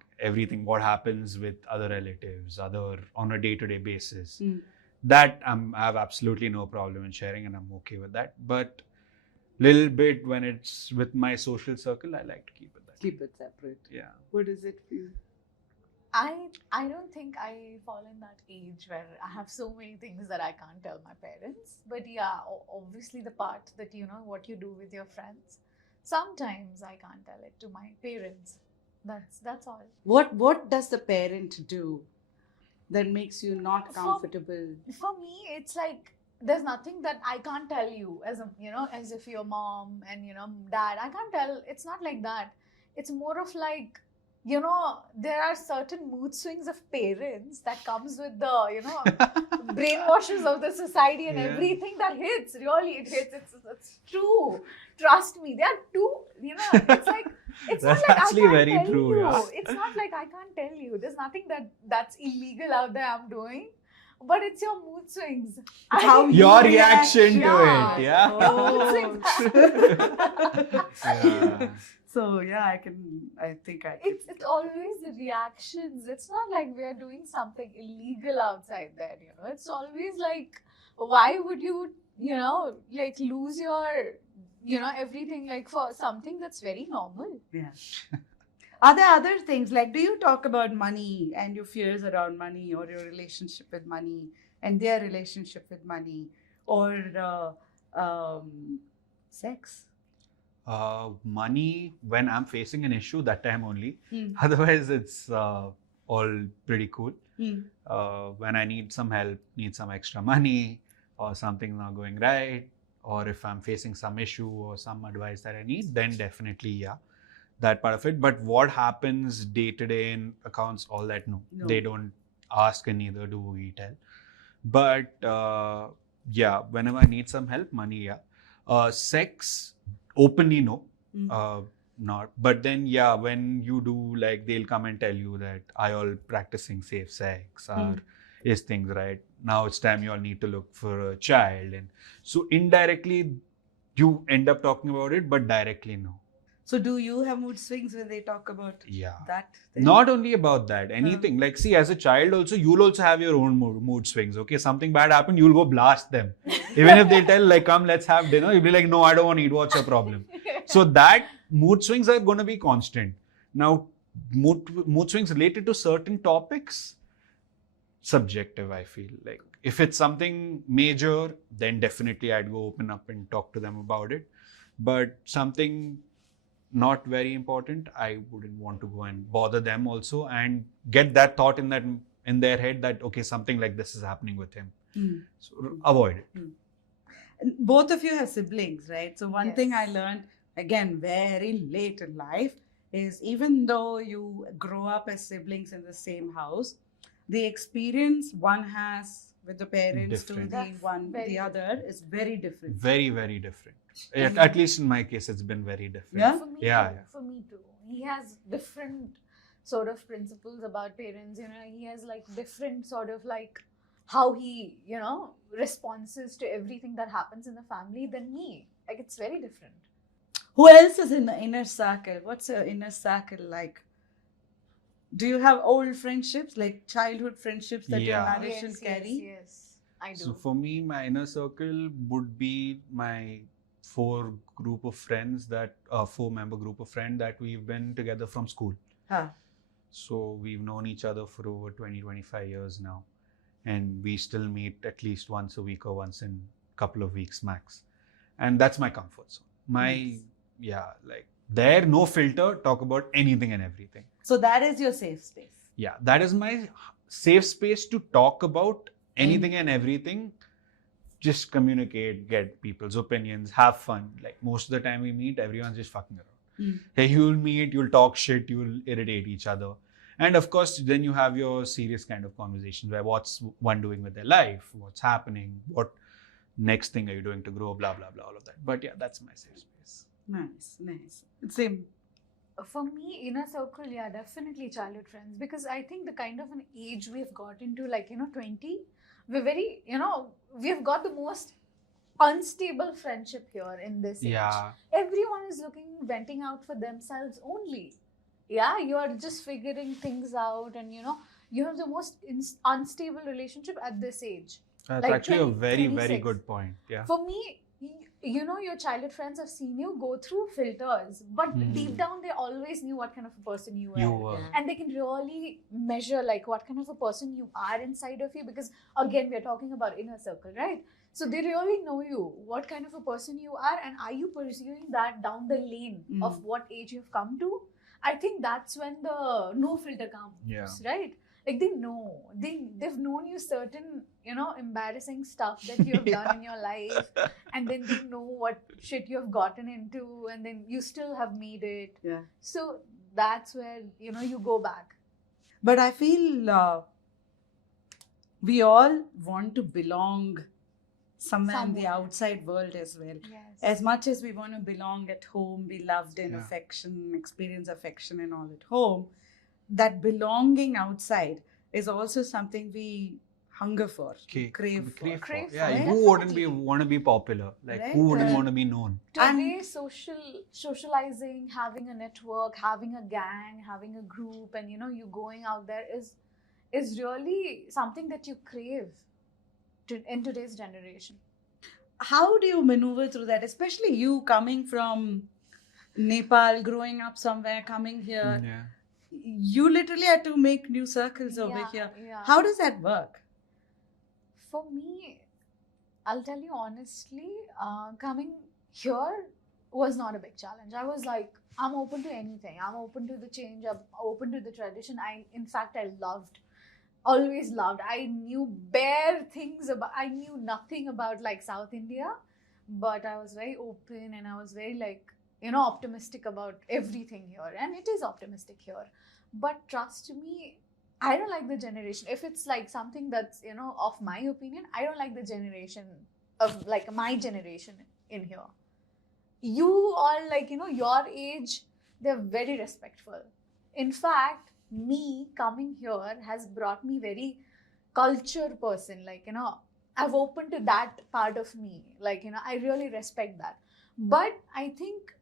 what happens with other relatives, on a day-to-day basis. That I have absolutely no problem in sharing, and I'm okay with that. But little bit when it's with my social circle, I like to keep it that. Keep it separate. Yeah. What is it for you? I don't think I fall in that age where I have so many things that I can't tell my parents. But yeah, obviously the part that, you know, what you do with your friends, sometimes I can't tell it to my parents. That's all. What does the parent do that makes you not comfortable? For me, it's like there's nothing that I can't tell you as a, you know, as if your mom and, you know, dad. I can't tell. It's not like that. It's more of like, you know, there are certain mood swings of parents that comes with the, you know, brainwashes of the society and everything that hits. Really, it hits. It's true. Trust me. They are too, you know, it's like, it's That's not like actually I can't very tell true, you. yeah. It's not like I can't tell you. There's nothing that's illegal out there I'm doing. But it's your mood swings. How you Your react. reaction to Yeah. it, yeah. Oh. Yeah. So yeah, I think I can. It's always the reactions. It's not like we are doing something illegal outside there, you know. It's always like, why would you, you know, like lose your, you know, everything like for something that's very normal. Yeah. Are there other things, like, do you talk about money and your fears around money, or your relationship with money and their relationship with money, or sex? Money, when I'm facing an issue, that time only. Hmm. Otherwise, it's all pretty cool. Hmm. When I need some help, need some extra money, or something's not going right, or if I'm facing some issue or some advice that I need, then definitely, yeah, that part of it. But what happens day to day in accounts, all that, no. They don't ask, and neither do we tell. But yeah, whenever I need some help, money, yeah. Sex, openly, no. Not. But then, yeah, when you do, like, they'll come and tell you that I all practicing safe sex, or is things right. Now it's time you all need to look for a child. And so indirectly, you end up talking about it, but directly, no. So do you have mood swings when they talk about that thing? Not only about that, anything. Like, see, as a child also, you'll also have your own mood swings, okay? Something bad happened, you'll go blast them. Even if they tell, like, come, let's have dinner, you'll be like, no, I don't want to eat, what's your problem? So that mood swings are going to be constant. Now, mood swings related to certain topics, subjective, I feel. Like, if it's something major, then definitely I'd go open up and talk to them about it. But something not very important, I wouldn't want to go and bother them also and get that thought in their head that, okay, something like this is happening with him. So avoid it. And both of you have siblings, right? So one thing I Yes. learned, again, very late in life, is even though you grow up as siblings in the same house, the experience one has with the parents Different. to That's very the other is very different. Very, very different. Mhm. At least in my case, it's been very different. Yeah? For me Yeah, too. yeah. For me too. He has different sort of principles about parents. You know, he has like different sort of like how he, you know, responses to everything that happens in the family than me. Like it's very different. Who else is in the inner circle? What's your inner circle like? Do you have old friendships, like childhood friendships that your Yeah. narration carry? Yes, I do. So for me, my inner circle would be my four member group of friends that we've been together from school. Huh. So we've known each other for over 20-25 years now. And we still meet at least once a week or once in a couple of weeks max. And that's my comfort zone. Nice. There, no filter, talk about anything and everything. So that is your safe space. Yeah, that is my safe space to talk about anything and everything. Just communicate, get people's opinions, have fun. Like most of the time we meet, everyone's just fucking around. Hey, you'll meet, you'll talk shit, you'll irritate each other. And of course, then you have your serious kind of conversations where what's one doing with their life, what's happening, what next thing are you doing to grow, blah, blah, blah, all of that. But yeah, that's my safe space. Nice. Same. For me, inner circle, yeah, definitely childhood friends. Because I think the kind of an age we've got into, like, 20, we're very, we've got the most unstable friendship here in this age. Yeah. Everyone is venting out for themselves only. Yeah, you are just figuring things out, and you have the most unstable relationship at this age. That's Like actually a very, 26. very good point. Yeah. For me, your childhood friends have seen you go through filters, but deep down they always knew what kind of a person you were. Yeah. And they can really measure like what kind of a person you are inside of you, because again, we're talking about inner circle, right? So they really know you, what kind of a person you are, and are you pursuing that down the lane of what age you've come to? I think that's when the no filter comes, right? Like they know, they've known you certain, embarrassing stuff that you have done in your life, and then they know what shit you have gotten into, and then you still have made it. Yeah. So that's where, you go back. But I feel we all want to belong somewhere in the outside world as well. Yes. As much as we want to belong at home, be loved in affection, experience affection and all at home, that belonging outside is also something we hunger for, crave for. Yeah, right? who wouldn't want to be popular? Like, Right? who wouldn't want to be known? Today, socializing, having a network, having a gang, having a group, and you going out there is really something that you crave in today's generation. How do you maneuver through that? Especially you coming from Nepal, growing up somewhere, coming here. Yeah. You literally had to make new circles over here. Yeah. How does that work? For me, I'll tell you honestly, coming here was not a big challenge. I was like, I'm open to anything. I'm open to the change. I'm open to the tradition. I always loved. I knew I knew nothing about like South India, but I was very open and I was very like, optimistic about everything here. And it is optimistic here. But trust me, I don't like the generation. If it's like something that's, of my opinion, I don't like the generation of like my generation in here. You all like, your age, they're very respectful. In fact, me coming here has brought me very culture person. Like, I've opened to that part of me. Like, I really respect that. But I think,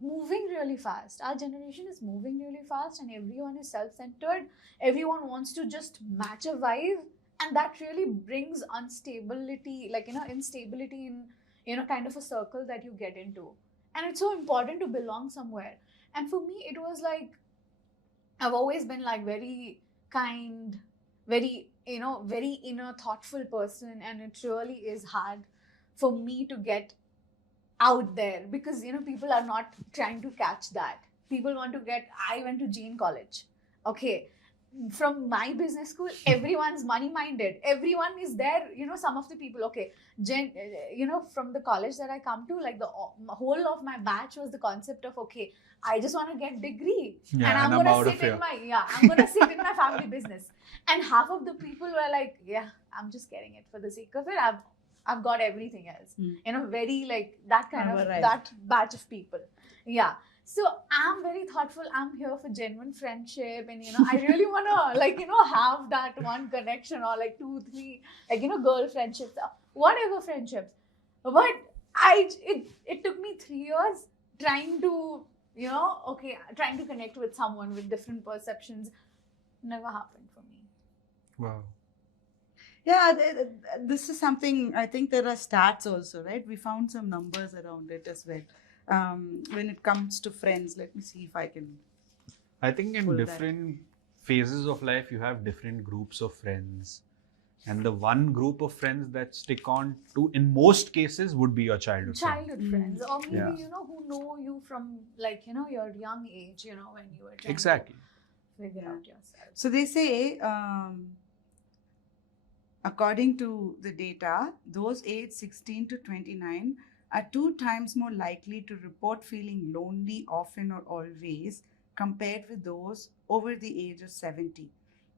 moving really fast. Our generation is moving really fast, and everyone is self-centered. Everyone wants to just match a vibe, and that really brings instability in kind of a circle that you get into. And it's so important to belong somewhere. And for me, it was like, I've always been like very kind, very very inner thoughtful person, and it really is hard for me to get out there because people are not trying to catch that. People want to get, I went to Jean College, okay, from my business school, everyone's money minded, everyone is there, some of the people, okay, from the college that I come to, like the whole of my batch was the concept of, okay, I just want to get degree, and I'm gonna sit in my family business. And half of the people were like, yeah, I'm just getting it for the sake of it, I've got everything else. Very like that kind of that batch of people. Yeah. So I'm very thoughtful. I'm here for genuine friendship, and I really wanna have that one connection, or like 2, 3, girl friendships, whatever friendships. But it took me 3 years trying to trying to connect with someone with different perceptions. Never happened for me. Wow. Yeah, this is something, I think there are stats also, right? We found some numbers around it as well. When it comes to friends, let me see if I can. I think in different phases of life, you have different groups of friends. And the one group of friends that stick on to, in most cases, would be your childhood friends. Or maybe, who know you from your young age, when you were trying exactly to figure out yourself. So they say, according to the data, those aged 16 to 29 are 2 times more likely to report feeling lonely often or always compared with those over the age of 70.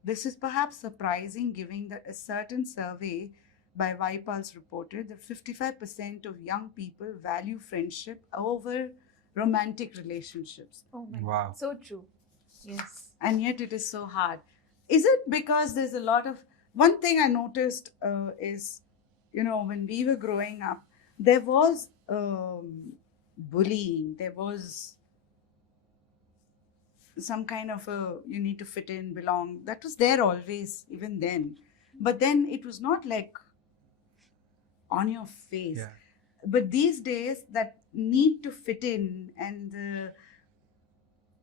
This is perhaps surprising given that a certain survey by YPulse reported that 55% of young people value friendship over romantic relationships. Oh my wow. God. So true. Yes. And yet it is so hard. Is it because there's a lot of... One thing I noticed is, when we were growing up, there was bullying, there was some kind of you need to fit in, belong. That was there always, even then. But then it was not like on your face. Yeah. But these days, that need to fit in and the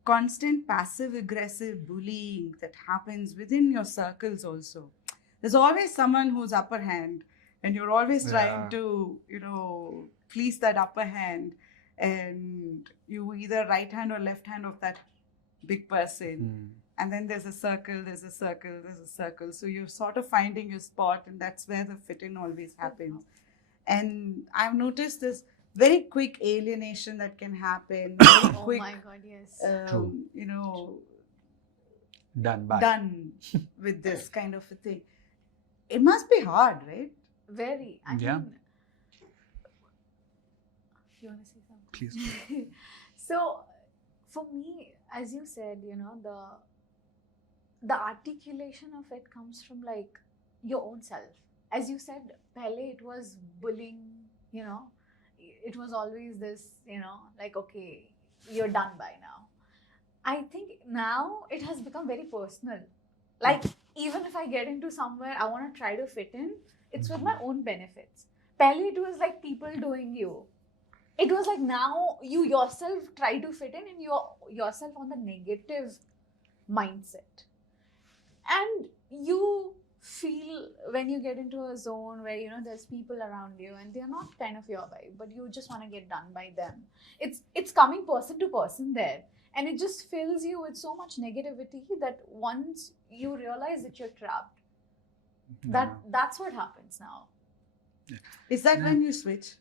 constant passive-aggressive bullying that happens within your circles also. There's always someone who's upper hand, and you're always trying to, please that upper hand, and you either right hand or left hand of that big person. And then there's a circle, there's a circle, there's a circle. So you're sort of finding your spot, and that's where the fit-in always happens. And I've noticed this very quick alienation that can happen. Oh quick, my God, yes. Done with this kind of a thing. It must be hard, right? Very. I mean, you want to say something? Please. So, for me, as you said, the articulation of it comes from like your own self. As you said, pehle it was bullying, it was always this, like, okay, you're done by now. I think now it has become very personal. Like, even if I get into somewhere, I want to try to fit in, it's with my own benefits. Pehle it was like people doing you. It was like now you yourself try to fit in and you're yourself on the negative mindset. And you feel when you get into a zone where there's people around you and they're not kind of your vibe, but you just want to get done by them. It's coming person to person there, and it just fills you with so much negativity that once you realize that you're trapped, that's what happens now. Is that when you switch?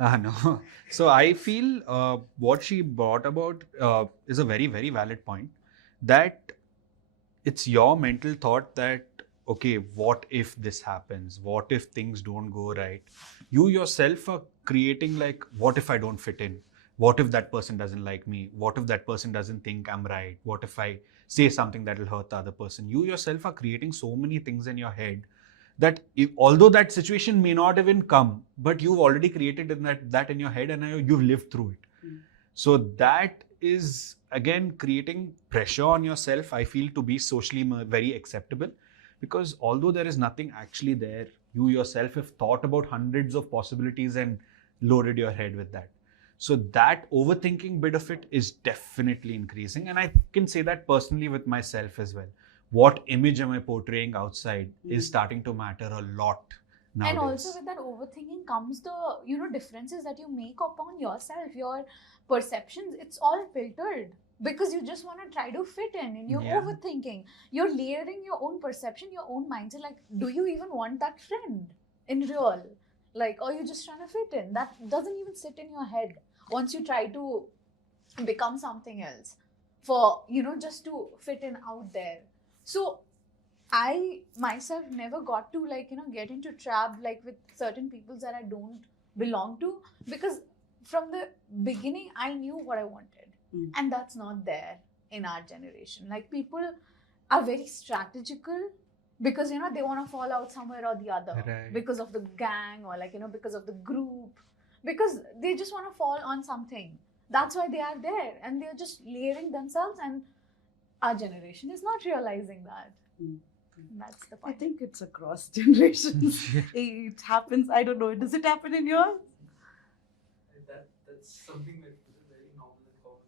No. So I feel what she brought about is a very, very valid point, that it's your mental thought that, okay, what if this happens? What if things don't go right? You yourself are creating like, what if I don't fit in? What if that person doesn't like me? What if that person doesn't think I'm right? What if I say something that will hurt the other person? You yourself are creating so many things in your head that although that situation may not even come, but you've already created that in your head and you've lived through it. So that is again creating pressure on yourself, I feel, to be socially very acceptable, because although there is nothing actually there, you yourself have thought about hundreds of possibilities and loaded your head with that. So that overthinking bit of it is definitely increasing, and I can say that personally with myself as well. What image am I portraying outside is starting to matter a lot nowadays. And also with that overthinking comes the, you know, differences that you make upon yourself, your perceptions. It's all filtered because you just want to try to fit in, and you're overthinking. You're layering your own perception, your own mindset. Like, do you even want that friend in real? Like, or you're just trying to fit in? That doesn't even sit in your head once you try to become something else for, you know, just to fit in out there. So I myself never got to, like, you know, get into trap like with certain people that I don't belong to, because from the beginning I knew what I wanted, and that's not there in our generation. Like, people are very strategical because, you know, they want to fall out somewhere or the other, because of the gang, or, like, you know, because of the group, because they just want to fall on something. That's why they are there, and they're just layering themselves, and our generation is not realizing that. That's the point. I think it's across generations. It happens. I don't know. Does it happen in yours? That's something that is very normal and common.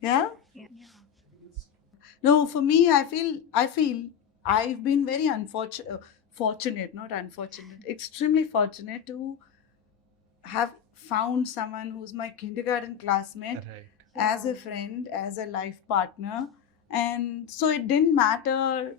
Yeah? Yeah. No, for me, I feel I've been very extremely fortunate to have found someone who's my kindergarten classmate as a friend, as a life partner. And so it didn't matter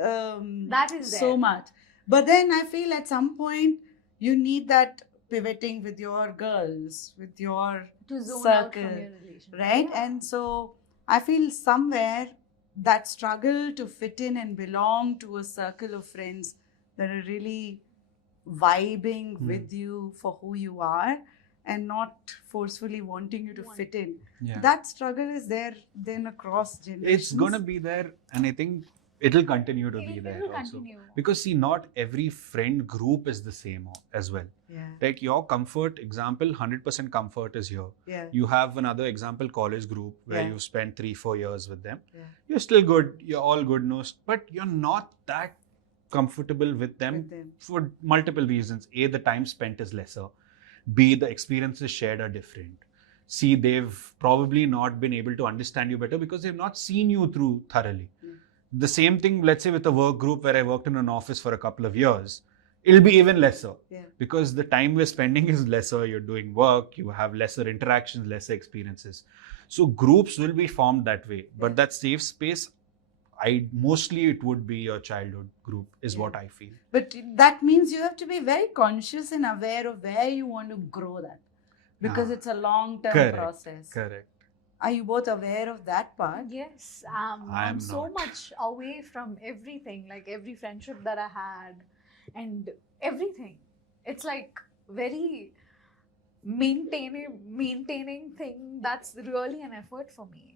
that is there. so much. But then I feel at some point you need that pivoting with your girls, with your to zone circle, out from your relationship, right? Yeah. And so I feel somewhere that struggle to fit in and belong to a circle of friends that are really vibing with you for who you are and not forcefully wanting you to fit in. Yeah. That struggle is there then across generations. It's going to be there, and I think it'll continue to be there also. Continue. Because see, not every friend group is the same as well. Yeah. Like your comfort example, 100% comfort is here. Yeah. You have another example, college group, where Yeah. you've spent 3-4 years with them. Yeah. You're still good, you're all good nosed, but you're not that comfortable with them for multiple reasons. A, the time spent is lesser. B, the experiences shared are different. C, they've probably not been able to understand you better because they've not seen you through thoroughly. The same thing, let's say, with a work group where I worked in an office for a couple of years, it'll be even lesser because the time we're spending is lesser. You're doing work, you have lesser interactions, lesser experiences. So groups will be formed that way. But that safe space, mostly it would be your childhood group is what I feel. But that means you have to be very conscious and aware of where you want to grow that, because it's a long-term process. Correct. Are you both aware of that part? Yes, I'm so much away from everything, like every friendship that I had and everything. It's like very maintaining thing. That's really an effort for me.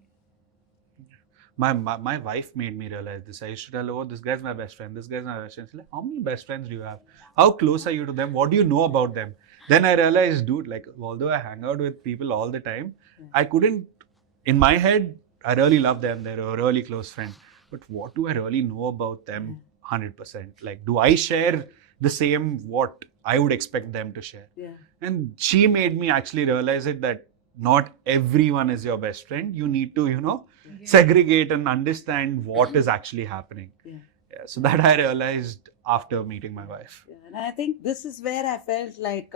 My wife made me realize this. I used to tell her, oh, this guy's my best friend. This guy's my best friend. She's like, how many best friends do you have? How close are you to them? What do you know about them? Then I realized, dude, like, although I hang out with people all the time, I couldn't, in my head, I really love them. They're a really close friend. But what do I really know about them 100%? Like, do I share the same what I would expect them to share? Yeah. And she made me actually realize it that not everyone is your best friend. You need to, segregate and understand what is actually happening. So that I realized after meeting my wife. And I think this is where I felt like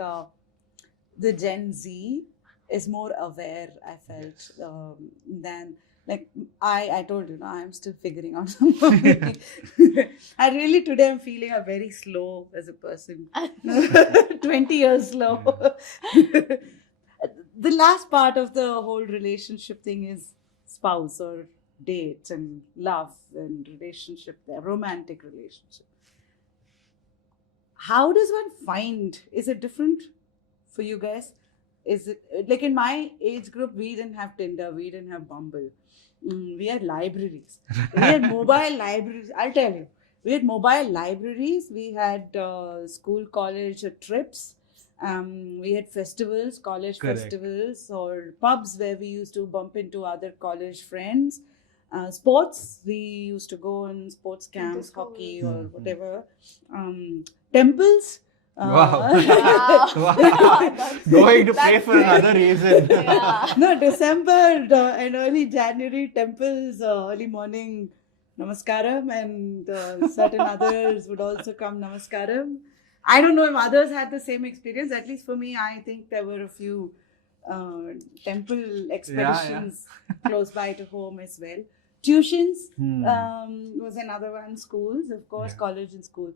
the Gen Z is more aware, I felt, than, like, I told you, I'm still figuring out some of it. I really, today I'm feeling very slow as a person. 20 years slow. The last part of the whole relationship thing is spouse or dates and love and relationship, the romantic relationship. How does one find, is it different for you guys? Is it, like in my age group, we didn't have Tinder, we didn't have Bumble. We had libraries. We had mobile libraries. I'll tell you. We had mobile libraries. We had school, college trips. We had festivals, college Correct. festivals, or pubs where we used to bump into other college friends. Sports, we used to go on sports camps, Inter-schools. hockey or Mhm. whatever. Temples. Wow. Wow. Wow. Going to pray That's for another reason. Yeah. No, December and early January temples, early morning namaskaram, and certain others would also come namaskaram. I don't know if others had the same experience. At least for me, I think there were a few temple expeditions close by to home as well. Tuitions was another one. Schools, of course, Yeah. college and school.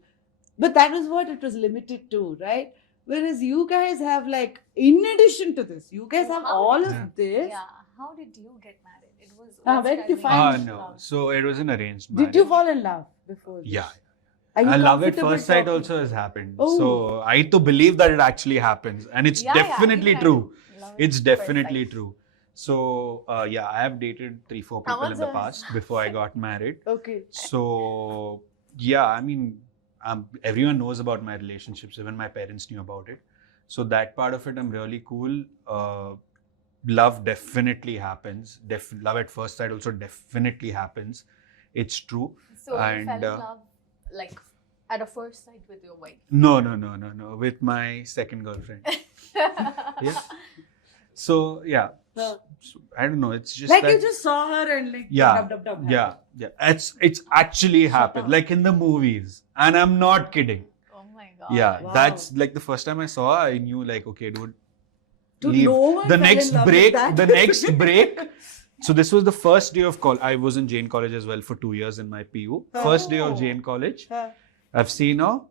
But that was what it was limited to, right? Whereas you guys have, like, in addition to this, you guys have How all did of Yeah. this. Yeah. How did you get married? It was. Where did you find No. love? So it was an arranged marriage. Did you fall in love before this? Yeah. Are you I love at comfortable first sight talking? also has happened. Oh. So I to believe that it actually happens. And it's definitely true. It's definitely true. So yeah, I have dated 3-4 people in the past before I got married. Okay. So yeah, I mean, everyone knows about my relationships. Even my parents knew about it. So that part of it, I'm really cool. Love definitely happens. Love at first sight also definitely happens. It's true. So you And, fell in love, like, at a first sight with your wife? No. With my second girlfriend. Yeah. So yeah. So, So, I don't know. It's just like that, you just saw her and like Yeah. dub. Yeah. It's actually happened, up. like in the movies, and I'm not kidding. Oh my god. Yeah, Wow. that's like the first time I saw her, I knew like, okay, dude, Dude, leave. no one The fell in next love with break, that. the next break. So this was the first day of college. I was in Jain College as well for 2 years in my PU. First day Oh. of Jain College. Huh. I've seen her.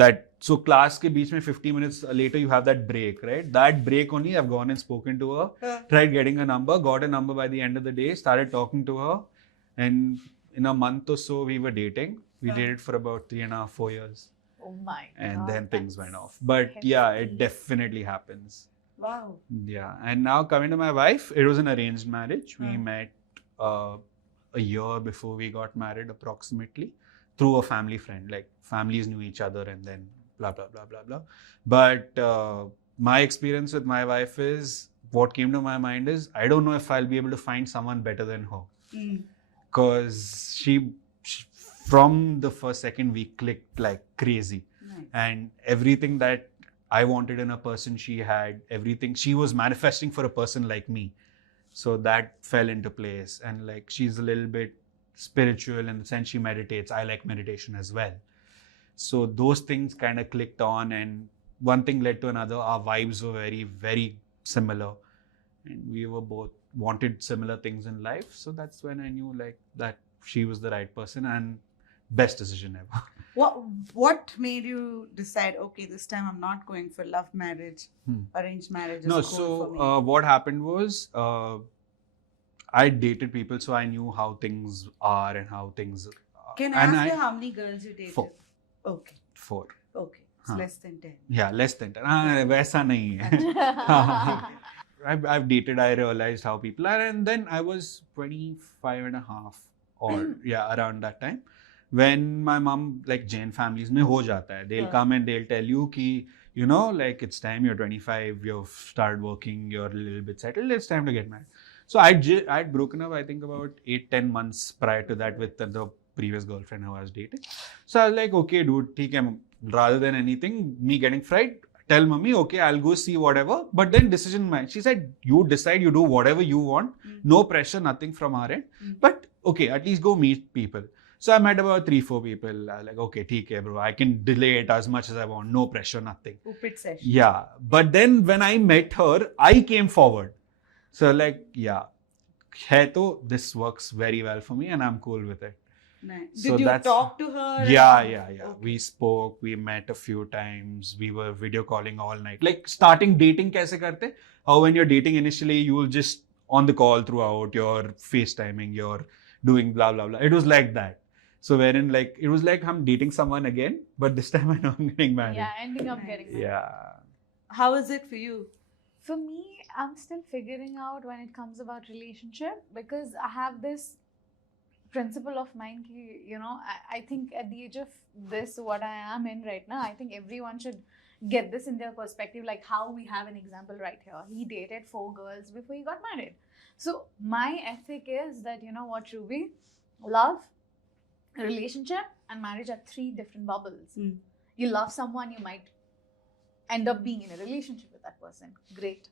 That so class ke beech mein 50 minutes later you have that break, right? That break only I've gone and spoken to her, Huh. tried getting a number, got a number by the end of the day, started talking to her, and in a month or so we were dating. We Huh. dated for about 3.5, 4 years, Oh my god. and then things went that's off. But yeah, it hefty. definitely happens. Wow. Yeah, and now coming to my wife, it was an arranged marriage. We Hmm. met a year before we got married, approximately, through a family friend. Like families knew each other, and then blah blah blah blah blah. But my experience with my wife is, what came to my mind is, I don't know if I'll be able to find someone better than her, Mm. because she from the second we clicked like crazy. Nice. And everything that I wanted in a person, she had. Everything she was manifesting for a person like me. So that fell into place. And like, she's a little bit spiritual in the sense she meditates. I like meditation as well. So those things kind of clicked on, and one thing led to another. Our vibes were very, very similar, and we were both wanted similar things in life. So that's when I knew like that she was the right person, and best decision ever. What made you decide, okay, this time I'm not going for love marriage, arranged marriage is No, cool so for me? what happened was, I dated people, so I knew how things are and how things. Can I ask you how many girls you dated? 4. Okay. 4. Okay. It's Huh. less than 10. Yeah, less than 10. वैसा नहीं है. I've dated, I realized how people are, and then I was 25 and a half, or yeah, around that time, when my mom, like Jain families में हो जाता है, they'll come and they'll tell you कि, you know, like, it's time, you're 25, you've started working, you're a little bit settled, it's time to get married. So I'd broken up, I think, about 8-10 months prior to that with the previous girlfriend who I was dating. So I was like, okay, dude, ठीक है, rather than anything, me getting fried, tell mommy, okay, I'll go see whatever. But then decision mine. She said, you decide, you do whatever you want. No pressure, nothing from our end. But okay, at least go meet people. So I met about 3-4 people. I was like, okay, theek hai, bro. I can delay it as much as I want. No pressure, nothing. Upit session. Yeah. But then when I met her, I came forward. So like, yeah, hai to, this works very well for me and I'm cool with it. Nice. So Did you that's- talk to her? Yeah. Okay. We spoke, we met a few times, we were video calling all night. Like starting dating kaise karte? How when you're dating initially, you will just on the call throughout, you're FaceTiming, you're doing blah, blah, blah. It was like that. So wherein like, it was like I'm dating someone again, but this time I know I'm getting married. Yeah, ending up getting married. Yeah. How is it for you? For me, I'm still figuring out when it comes about relationship, because I have this principle of mine ki, you know, I think at the age of this, what I am in right now, I think everyone should get this in their perspective, like how we have an example right here. He dated 4 girls before he got married. So my ethic is that, you know what, Ruby, love, relationship, and marriage are 3 different bubbles. You love someone, you might end up being in a relationship with that person. Great.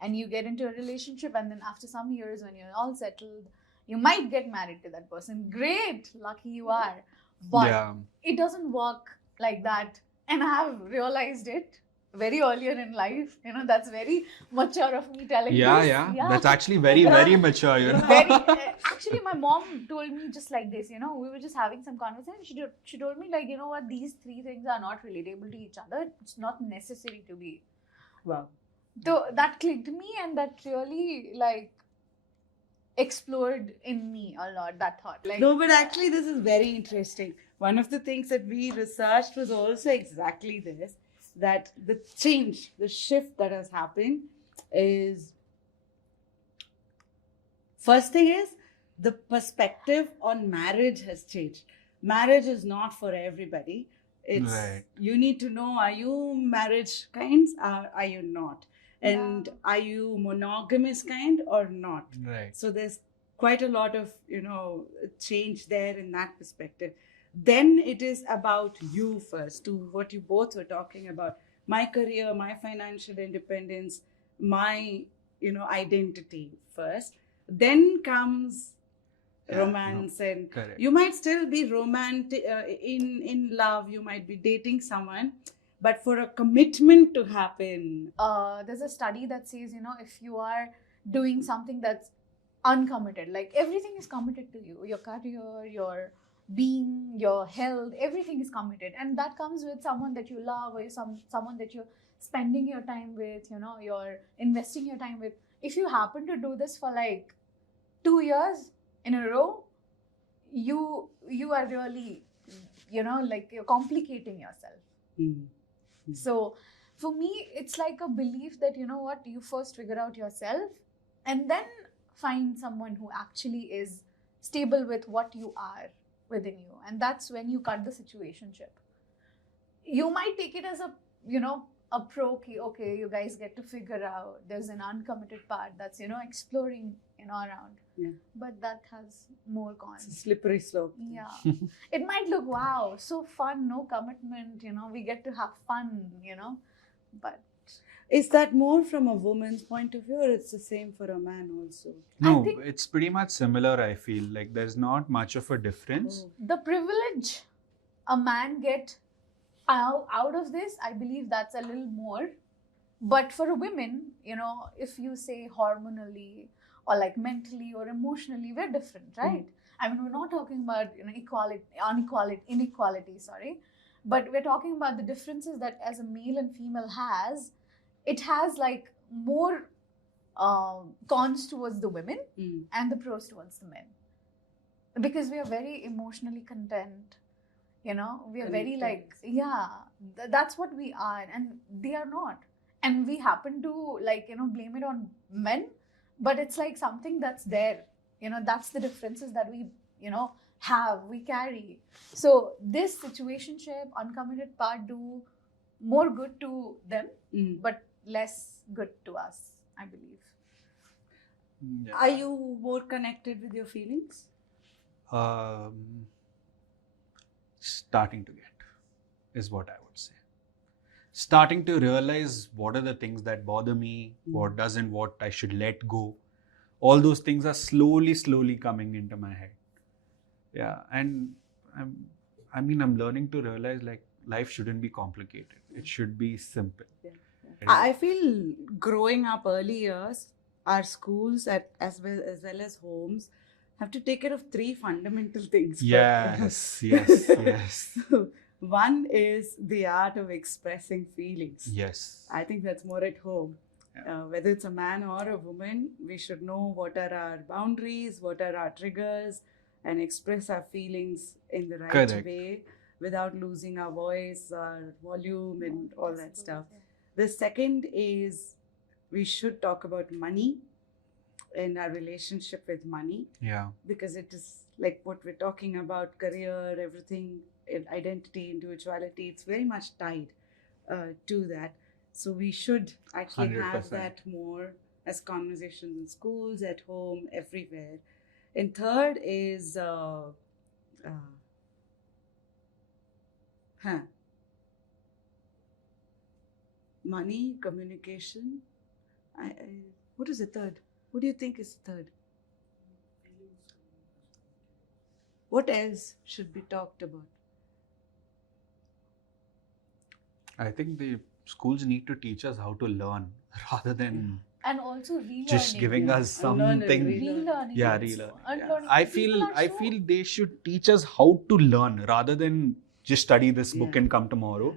And you get into a relationship, and then after some years, when you're all settled, you might get married to that person. Great. Lucky you are. But it doesn't work like that. And I have realized it very earlier in life. You know, that's very mature of me telling this. Yeah. That's actually very, very mature, you know. Actually, my mom told me just like this, you know, we were just having some conversation. She told me, like, you know what, these 3 things are not relatable to each other. It's not necessary to be. Wow. So that clicked me, and that really, like, explored in me a lot, that thought. Like, no, but actually this is very interesting. One of the things that we researched was also exactly this, that the change, the shift that has happened is, first thing is the perspective on marriage has changed. Marriage is not for everybody. It's you need to know, are you marriage kinds or are you not? And are you monogamous kind or not? Right. So there's quite a lot of, you know, change there in that perspective. Then it is about you first, to what you both were talking about. My career, my financial independence, my, you know, identity first. Then comes romance, and correct. You might still be romantic, in love, you might be dating someone, but for a commitment to happen. There's a study that says, you know, if you are doing something that's uncommitted, like everything is committed to you, your career, your being, your health, everything is committed, and that comes with someone that you love, or someone that you're spending your time with, you know, you're investing your time with. If you happen to do this for like 2 years in a row, you are really, you know, like, you're complicating yourself. So for me, it's like a belief that, you know what, you first figure out yourself and then find someone who actually is stable with what you are within you. And that's when you cut the situationship. You might take it as a, you know, a okay, you guys get to figure out. There's an uncommitted part that's, you know, exploring, you know, around. Yeah. But that has more cons. It's a slippery slope. Yeah. It might look, wow, so fun, no commitment, you know, we get to have fun, you know, but... Is that more from a woman's point of view, or it's the same for a man also? No, it's pretty much similar, I feel. Like, there's not much of a difference. The privilege a man get out of this, I believe that's a little more. But for a women, you know, if you say hormonally or like mentally or emotionally, we're different, right? I mean, we're not talking about, you know, inequality, but we're talking about the differences that as a male and female has. It has like more cons towards the women and the pros towards the men, because we are very emotionally content, you know, we are very like, that's what we are, and they are not. And we happen to, like, you know, blame it on men, but it's like something that's there, you know, that's the differences that we, you know, we carry. So this situationship, uncommitted part do more good to them, but less good to us, I believe. Yeah. Are you more connected with your feelings? Starting to get is what I would say. Starting to realize what are the things that bother me, what doesn't, what I should let go. All those things are slowly coming into my head. Yeah, and I'm learning to realize, like, life shouldn't be complicated. It should be simple. Yeah. I feel growing up early years, our schools as well as homes have to take care of 3 fundamental things. Yes. One is the art of expressing feelings. Yes. I think that's more at home. Yeah. Whether it's a man or a woman, we should know what are our boundaries, what are our triggers, and express our feelings in the right way without losing our voice, our volume, and all that stuff. The second is we should talk about money and our relationship with money. Yeah. Because it is like what we're talking about, career, everything, identity, individuality, it's very much tied. to that. So we should actually have 100%. that more as conversations in schools, at home, everywhere. And third is money, communication. What is the third? What do you think is the third? What else should be talked about? I think the schools need to teach us how to learn rather than And also relearning. just giving Yeah. us Unlearn and something. relearn. Relearning. Yeah, also. relearn. Unlearning. I People are so- feel they should teach us how to learn rather than just study this book Yeah. and come tomorrow.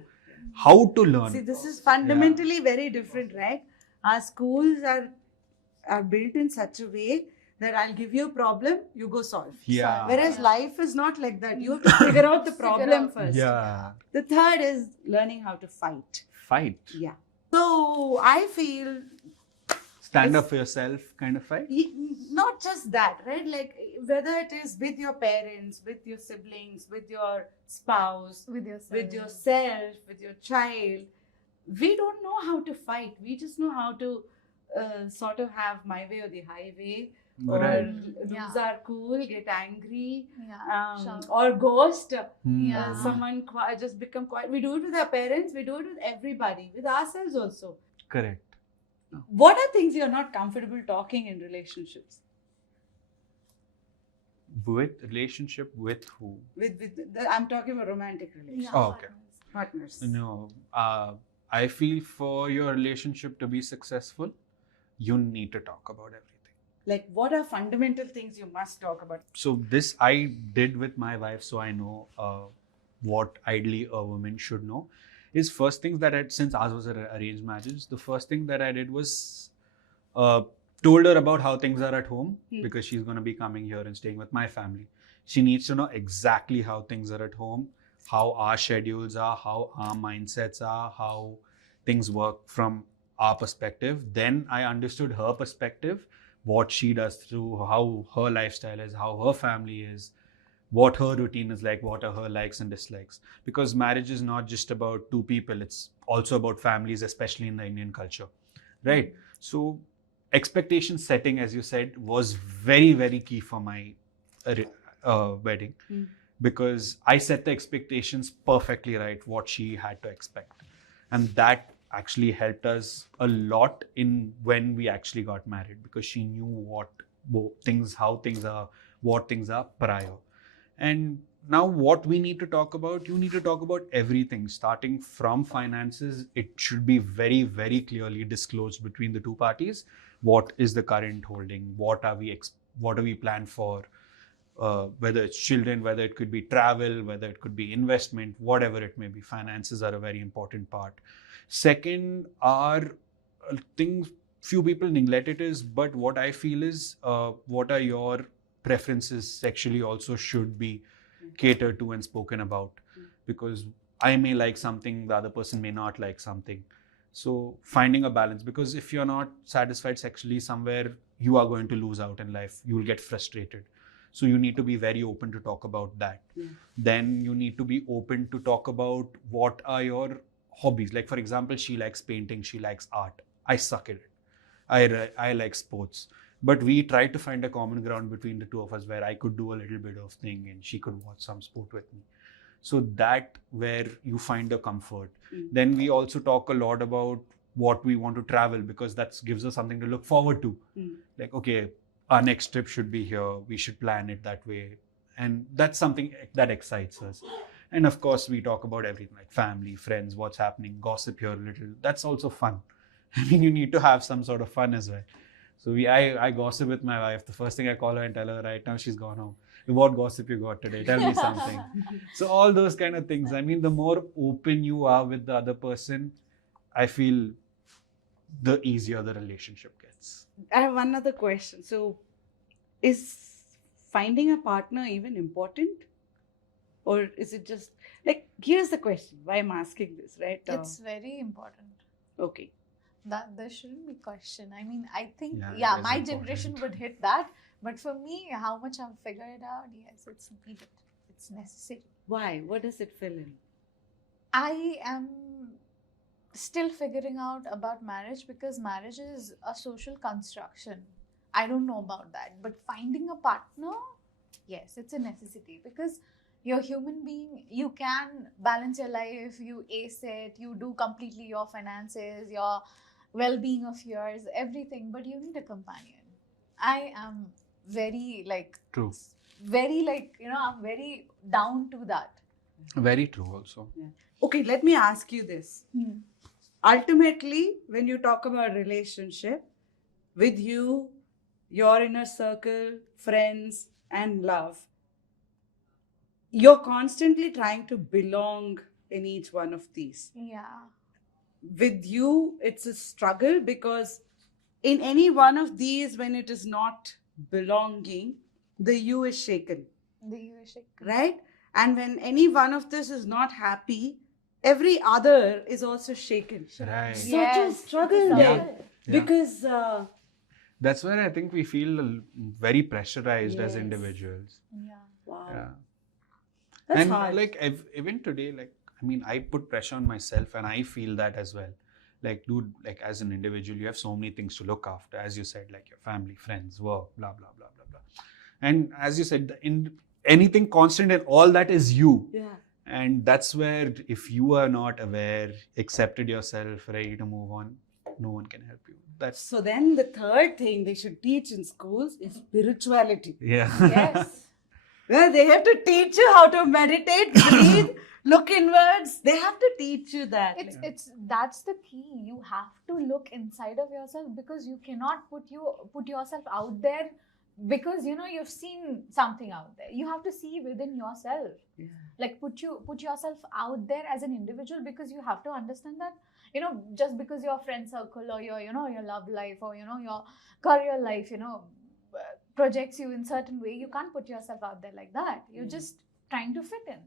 How to learn. See, this is fundamentally very different, right? Our schools are built in such a way that I'll give you a problem, you go solve. Yeah. Whereas life is not like that. You have to figure out the Figure problem out. first. Yeah. The third is learning how to fight. Fight. Yeah. So I feel Stand up for yourself kind of fight. not just that, right? Like whether it is with your parents, with your siblings, with your spouse, with yourself. with your child, we don't know how to fight. We just know how to sort of have my way or the highway, or Right. lose our cool, get angry, Yeah. Shout. or ghost. Yeah. Someone just become quiet. We do it with our parents. We do it with everybody, with ourselves also. Correct. What are things you're not comfortable talking in relationships? With relationship with who? I'm talking about romantic relationships. Yeah. Oh, okay. Partners. No. I feel for your relationship to be successful, you need to talk about everything. Like, what are fundamental things you must talk about? So this I did with my wife, so I know what ideally a woman should know. Is first things that I, since ours was arranged marriage, the first thing that I did was told her about how things are at home, because she's going to be coming here and staying with my family. She needs to know exactly how things are at home, how our schedules are, how our mindsets are, how things work from our perspective. Then I understood her perspective, what she does through, how her lifestyle is, how her family is, what her routine is like, what are her likes and dislikes. Because marriage is not just about two people, it's also about families, especially in the Indian culture, right? So expectation setting, as you said, was very, very key for my wedding, because I set the expectations perfectly right, what she had to expect. And that actually helped us a lot in when we actually got married, because she knew what things are prior. And now what we need to talk about, you need to talk about everything, starting from finances. It should be very, very clearly disclosed between the two parties. What is the current holding? What are we planned for? Whether it's children, whether it could be travel, whether it could be investment, whatever it may be. Finances are a very important part. Second are things few people neglect it is, but what I feel is what are your preferences sexually also should be catered to and spoken about, because I may like something, the other person may not like something. So finding a balance, because if you're not satisfied sexually somewhere, you are going to lose out in life. You will get frustrated. So you need to be very open to talk about that. Then you need to be open to talk about what are your hobbies. Like for example, she likes painting, she likes art. I suck at it. I like sports. But we tried to find a common ground between the two of us where I could do a little bit of thing and she could watch some sport with me. So that where you find a comfort. Then we also talk a lot about what we want to travel, because that gives us something to look forward to. Like, okay, our next trip should be here. We should plan it that way. And that's something that excites us. And of course, we talk about everything like family, friends, what's happening, gossip here a little. That's also fun. I mean, you need to have some sort of fun as well. So I gossip with my wife. The first thing I call her and tell her, right now she's gone home. What gossip you got today? Tell me something. So all those kind of things. I mean, the more open you are with the other person, I feel the easier the relationship gets. I have one other question. So, is finding a partner even important? Or is it just like, here's the question, why I'm asking this, right? It's very important. Okay. That there shouldn't be question. I mean, I think, Yeah, it is my important. generation would hit that. But for me, how much I've figured out, yes, it's needed. It's necessary. Why? What does it fill in? I am still figuring out about marriage, because marriage is a social construction. I don't know about that, but finding a partner, yes, it's a necessity, because you're a human being. You can balance your life, you ace it, you do completely your finances, your well-being of yours, everything, but you need a companion. I am very True. I'm very down to that. Very true also. Okay, let me ask you this. Ultimately, when you talk about relationship, with you, your inner circle, friends, and love, you're constantly trying to belong in each one of these. Yeah. With you, it's a struggle, because in any one of these, when it is not belonging, the you is shaken, right? And when any one of this is not happy, every other is also shaken. Right. Such Yes, a it's a struggle struggle. there. Yeah. Because That's where I think we feel very pressurized as Yes. individuals. Yeah. wow, Yeah. that's And hard. like even today, like I mean, I put pressure on myself, and I feel that as well. Like, dude, like as an individual, you have so many things to look after, as you said, like your family, friends, work, blah blah blah blah blah. And as you said, in anything constant and all that is you. Yeah. And that's where, if you are not aware, accepted yourself, ready to move on, no one can help you. That's So then the third thing they should teach in schools is spirituality. yeah. Yes. Well, they have to teach you how to meditate, breathe, look inwards. They have to teach you that. It's that's the key. You have to look inside of yourself, because you cannot put yourself out there, because you've seen something out there. You have to see within yourself. Yeah. Like put yourself out there as an individual, because you have to understand that just because your friend circle or your your love life or your career life projects you in certain way, you can't put yourself out there like that. You're just trying to fit in,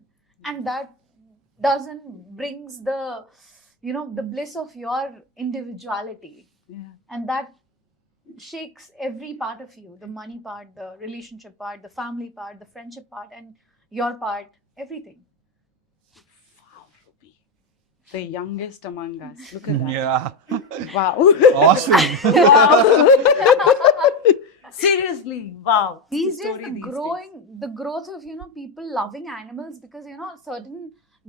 and that doesn't brings the the bliss of your individuality. Yeah. And that shakes every part of you, the money part, the relationship part, the family part, the friendship part, and your part, everything. Wow, Ruby. The youngest among us. Look at that. Yeah. Wow. Awesome. Wow. Seriously, wow. These days, Story the growth of people loving animals, because they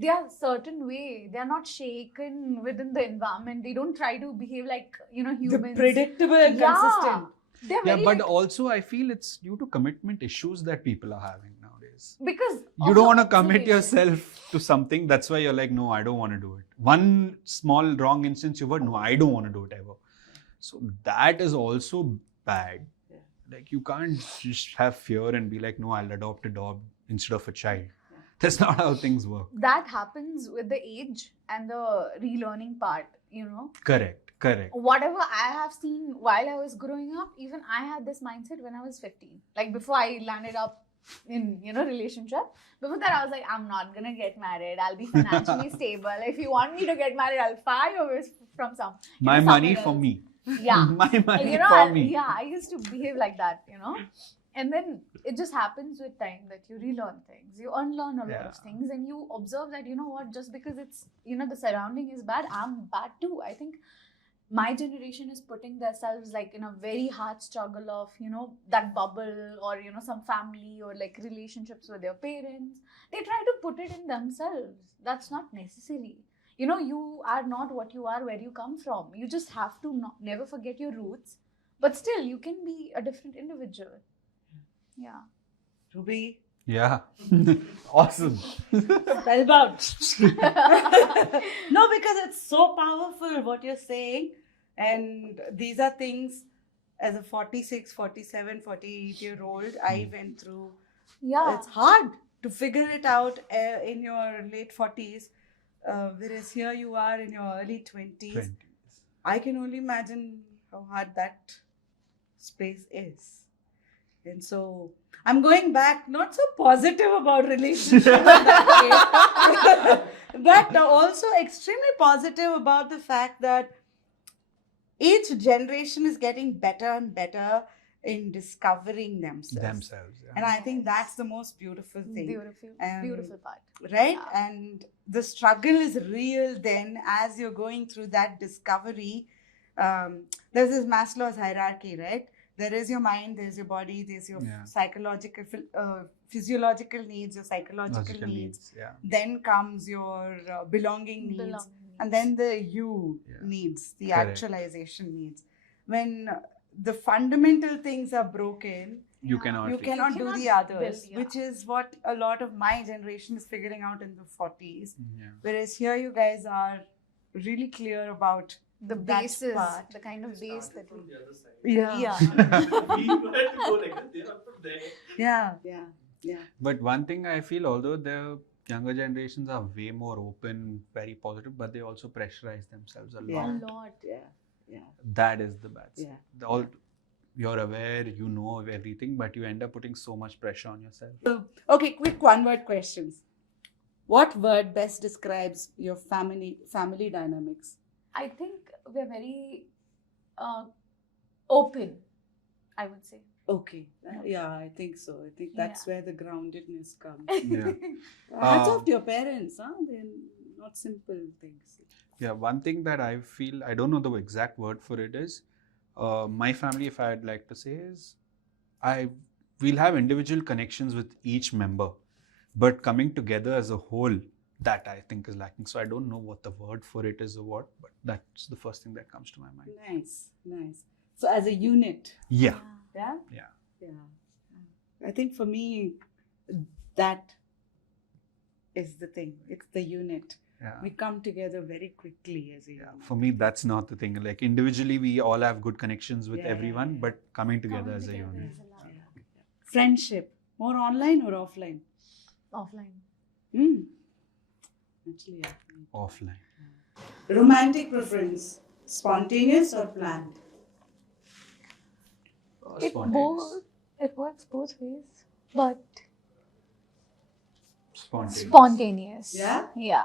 are certain way. They are not shaken within the environment. They don't try to behave like humans. The predictable and Yeah. consistent. They're Yeah, very but like, also I feel it's due to commitment issues that people are having nowadays. because You of don't want to the commit observation. yourself to something. That's why you're like, no, I don't want to do it. One small wrong instance, you were, no, I don't want to do it ever. So that is also bad. Yeah. Like, you can't just have fear and be like, no, I'll adopt a dog instead of a child. That's not how things work. That happens with the age and the relearning part. Correct. Whatever I have seen while I was growing up, even I had this mindset when I was 15. Like before I landed up in relationship. Before that, I was like, I'm not gonna get married. I'll be financially stable. If you want me to get married, I'll fly over from some. My money somewhere for else. me. Yeah. My money for I, me. yeah, I used to behave like that, And then it just happens with time that you relearn things, you unlearn a lot of things, and you observe that, what, just because it's, the surrounding is bad, I'm bad too. I think my generation is putting themselves like in a very hard struggle of, that bubble or, some family or like relationships with their parents. They try to put it in themselves. That's not necessary. You are not what you are where you come from. You just have to never forget your roots, but still you can be a different individual. Yeah. Ruby. Yeah. Awesome. Spellbound. No, because it's so powerful what you're saying. And these are things as a 46, 47, 48-year-old I went through. Yeah. It's hard to figure it out in your late 40s. Whereas here you are in your early 20s. I can only imagine how hard that space is. And so I'm going back, not so positive about relationships, but also extremely positive about the fact that each generation is getting better and better. in discovering themselves. Yeah. And I think that's the most beautiful thing. Beautiful part. Right? Yeah. And the struggle is real then as you're going through that discovery. There's this Maslow's hierarchy, right? There is your mind, there's your body, there's your psychological, physiological needs, your psychological needs. Yeah. Then comes your belonging needs. And then the you needs, the actualization needs. When the fundamental things are broken, you cannot do the others, which is what a lot of my generation is figuring out in the 40s. Whereas here you guys are really clear about the basis, the kind of base that from the other side. we We had to go like that. They are from there. Yeah. But one thing I feel, although the younger generations are way more open, very positive, but they also pressurize themselves a lot. Yeah. That is the bad side. Yeah. You're aware, you know of everything, but you end up putting so much pressure on yourself. So, okay, quick one-word questions. What word best describes your family dynamics? I think we're very open, I would say. Okay. Yeah, I think so. I think that's where the groundedness comes. Yeah. Hats off to your parents, huh? They're not simple things. Yeah, one thing that I feel, I don't know the exact word for it is, my family, if I'd like to say, is we'll have individual connections with each member, but coming together as a whole, that I think is lacking. So I don't know what the word for it is or what, but that's the first thing that comes to my mind. Nice. So as a unit. Yeah. I think for me, that is the thing. It's the unit. Yeah. We come together very quickly as a unit. For me, that's not the thing. Like individually, we all have good connections with everyone, but coming together as a unit. Friendship, more online or offline? Offline. Actually, Offline. Romantic preference, spontaneous or planned? It works both ways, but Spontaneous. Yeah.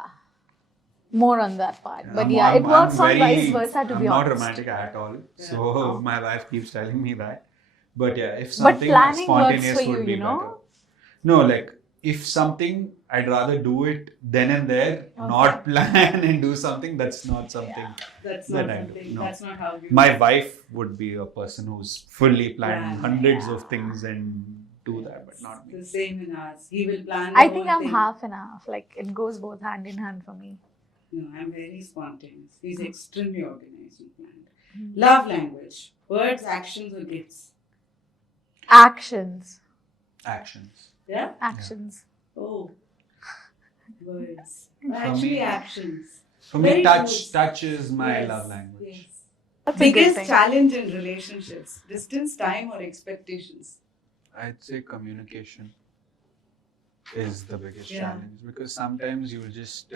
More on that part. But I'm works on very- vice versa, to I'm be not honest. romantic at all. So my wife keeps telling me that. But yeah, if But something planning works spontaneous for you, would be you know? better. No, like if something, I'd rather do it then and there, not plan and do something. That's not something. That's That not I do. something. No. That's not how we. My wife would be a person who's fully planned Plan, hundreds of things and do that, but not me. The same in us. He will plan. I the think whole I'm thing. half and half. Like it goes both hand in hand for me. No, I'm very spontaneous. He's extremely organized and planned. Love language: words, actions, or gifts. Actions. Yeah. Actions. Oh, words. For Actually, me- actions. For me, Very touch good. is my Yes, love language. Yes. That's a good Biggest thing. challenge in relationships: distance, time, or expectations. I'd say communication is the biggest Yeah. challenge, because sometimes you'll just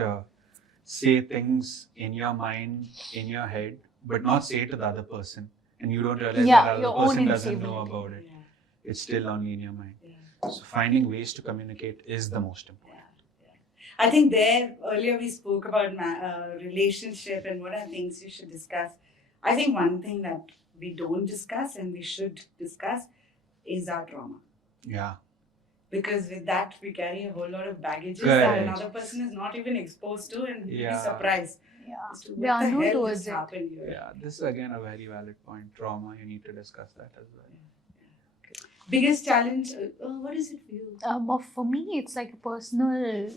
say things in your mind, in your head, but not say it to the other person, and you don't realize Yeah, that the your other own person doesn't know instability. about it. Yeah. It's still only in your mind. Yeah. So finding ways to communicate is the most important. I think earlier we spoke about relationship and what are things you should discuss. I think one thing that we don't discuss and we should discuss is our trauma. Yeah. Because with that, we carry a whole lot of baggages Correct. that another person is not even exposed to, and you'll be Yeah. surprised Yeah. as to They what are the new hell towards just it. happened here. Yeah, this is again a very valid point. Trauma, you need to discuss that as well. Biggest challenge, what is it for you? For me, it's like a personal,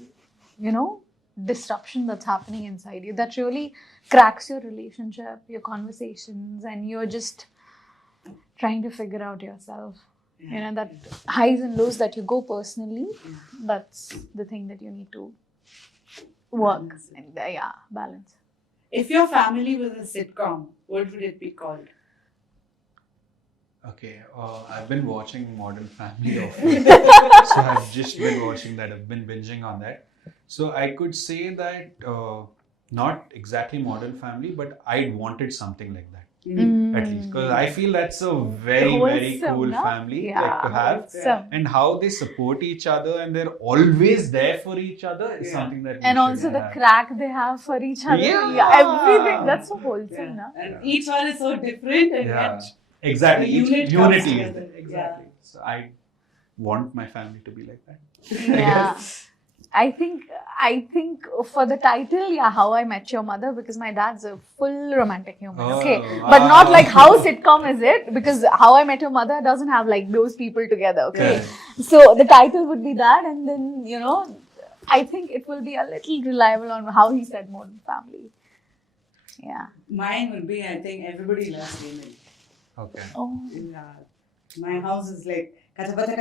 disruption that's happening inside you that really cracks your relationship, your conversations, and you're just trying to figure out yourself. That highs and lows that you go personally, that's the thing that you need to work Balance it. and balance. If your family was a sitcom, what would it be called? Okay, I've been watching Modern Family often. So I've just been watching that. I've been binging on that. So I could say that not exactly Modern Family, but I wanted something like that. At least, because I feel that's a very, very Wholesome, cool no? family Yeah, like to have. wholesome. And how they support each other and they're always there for each other is Yeah. something that we And should also the have. crack they have for each other. Yeah. Everything. That's so wholesome, Yeah. no? And each one is so different and Yeah. yet Exactly. The unit comes Unity is together. there. Exactly. So I want my family to be like that. Yeah. I think for the title, yeah, How I Met Your Mother, because my dad's a full romantic human. Okay. Oh, But not wow. like how sitcom is it? Because How I Met Your Mother doesn't have like those people together. Okay. Correct. So the title would be that, and then I think it will be a little reliable on how he said Modern Family. Yeah. Mine will be, I think, Everybody Loves Raymond. Okay. Oh. Yeah. My house is like everything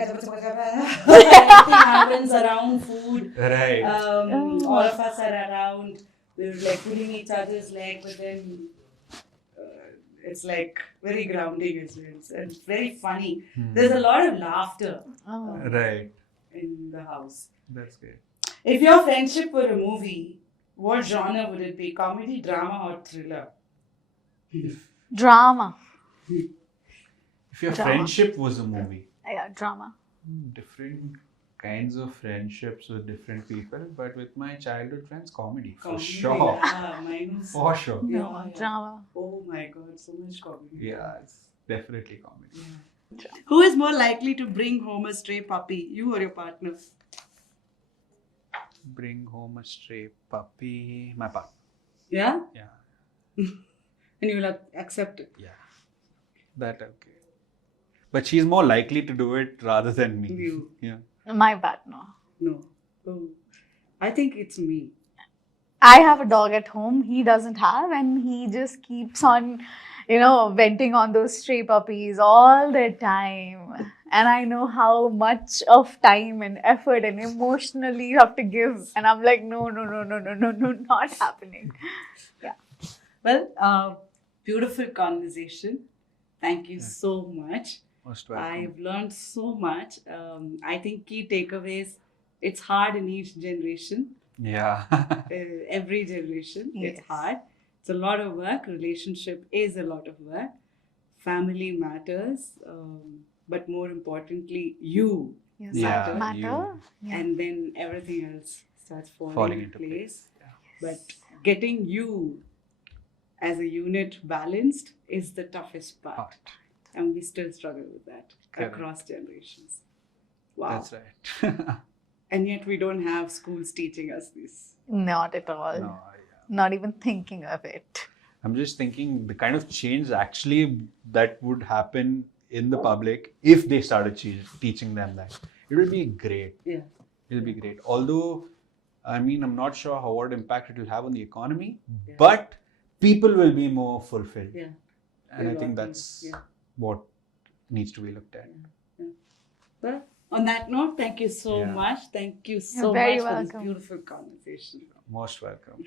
happens around food. Right. All of us are around. We're like pulling each other's leg, but then it's like very grounding as well. It's very funny. There's a lot of laughter Right. in the house. That's great. If your friendship were a movie, what genre would it be? Comedy, drama, or thriller? Drama. If your Drama. friendship was a movie, Yeah, drama. different kinds of friendships with different people, but with my childhood friends, comedy for Comedy, sure. Yeah, mine was. For sure. No, Yeah. drama. Oh my god, so much comedy. Yeah, it's definitely comedy. Yeah. Who is more likely to bring home a stray puppy, you or your partner? Bring home a stray puppy. My partner. Yeah? Yeah. And you will accept it. Yeah. That okay. But she's more likely to do it rather than me. You. Yeah. My partner. No. Oh. I think it's me. I have a dog at home. He doesn't have, and he just keeps on, venting on those stray puppies all the time. And I know how much of time and effort and emotionally you have to give. And I'm like, no, not happening. Yeah. Well, beautiful conversation. Thank you so much. Most welcome. I've learned so much. I think key takeaways, it's hard in each generation. Yeah. Every generation, Yes. it's hard. It's a lot of work. Relationship is a lot of work. Family matters. But more importantly, you Yes. Yeah, Matter. you. Yeah. and then everything else starts falling Falling into into place. Yeah. But getting you as a unit balanced is the toughest part. And we still struggle with that Correct. across generations. Wow. That's right. And yet we don't have schools teaching us this. Not at all. No, Not even thinking of it. I'm just thinking the kind of change actually that would happen in the public if they started teaching them that. It will be great. Yeah. It will be great. Although, I mean, I'm not sure what impact it will have on the economy, Yeah. but people will be more fulfilled. Yeah. And I Will think not be- that's yeah. what needs to be looked at. Well, on that note, thank you so Yeah. much. Thank you so You're very much for this welcome. beautiful conversation. Most welcome.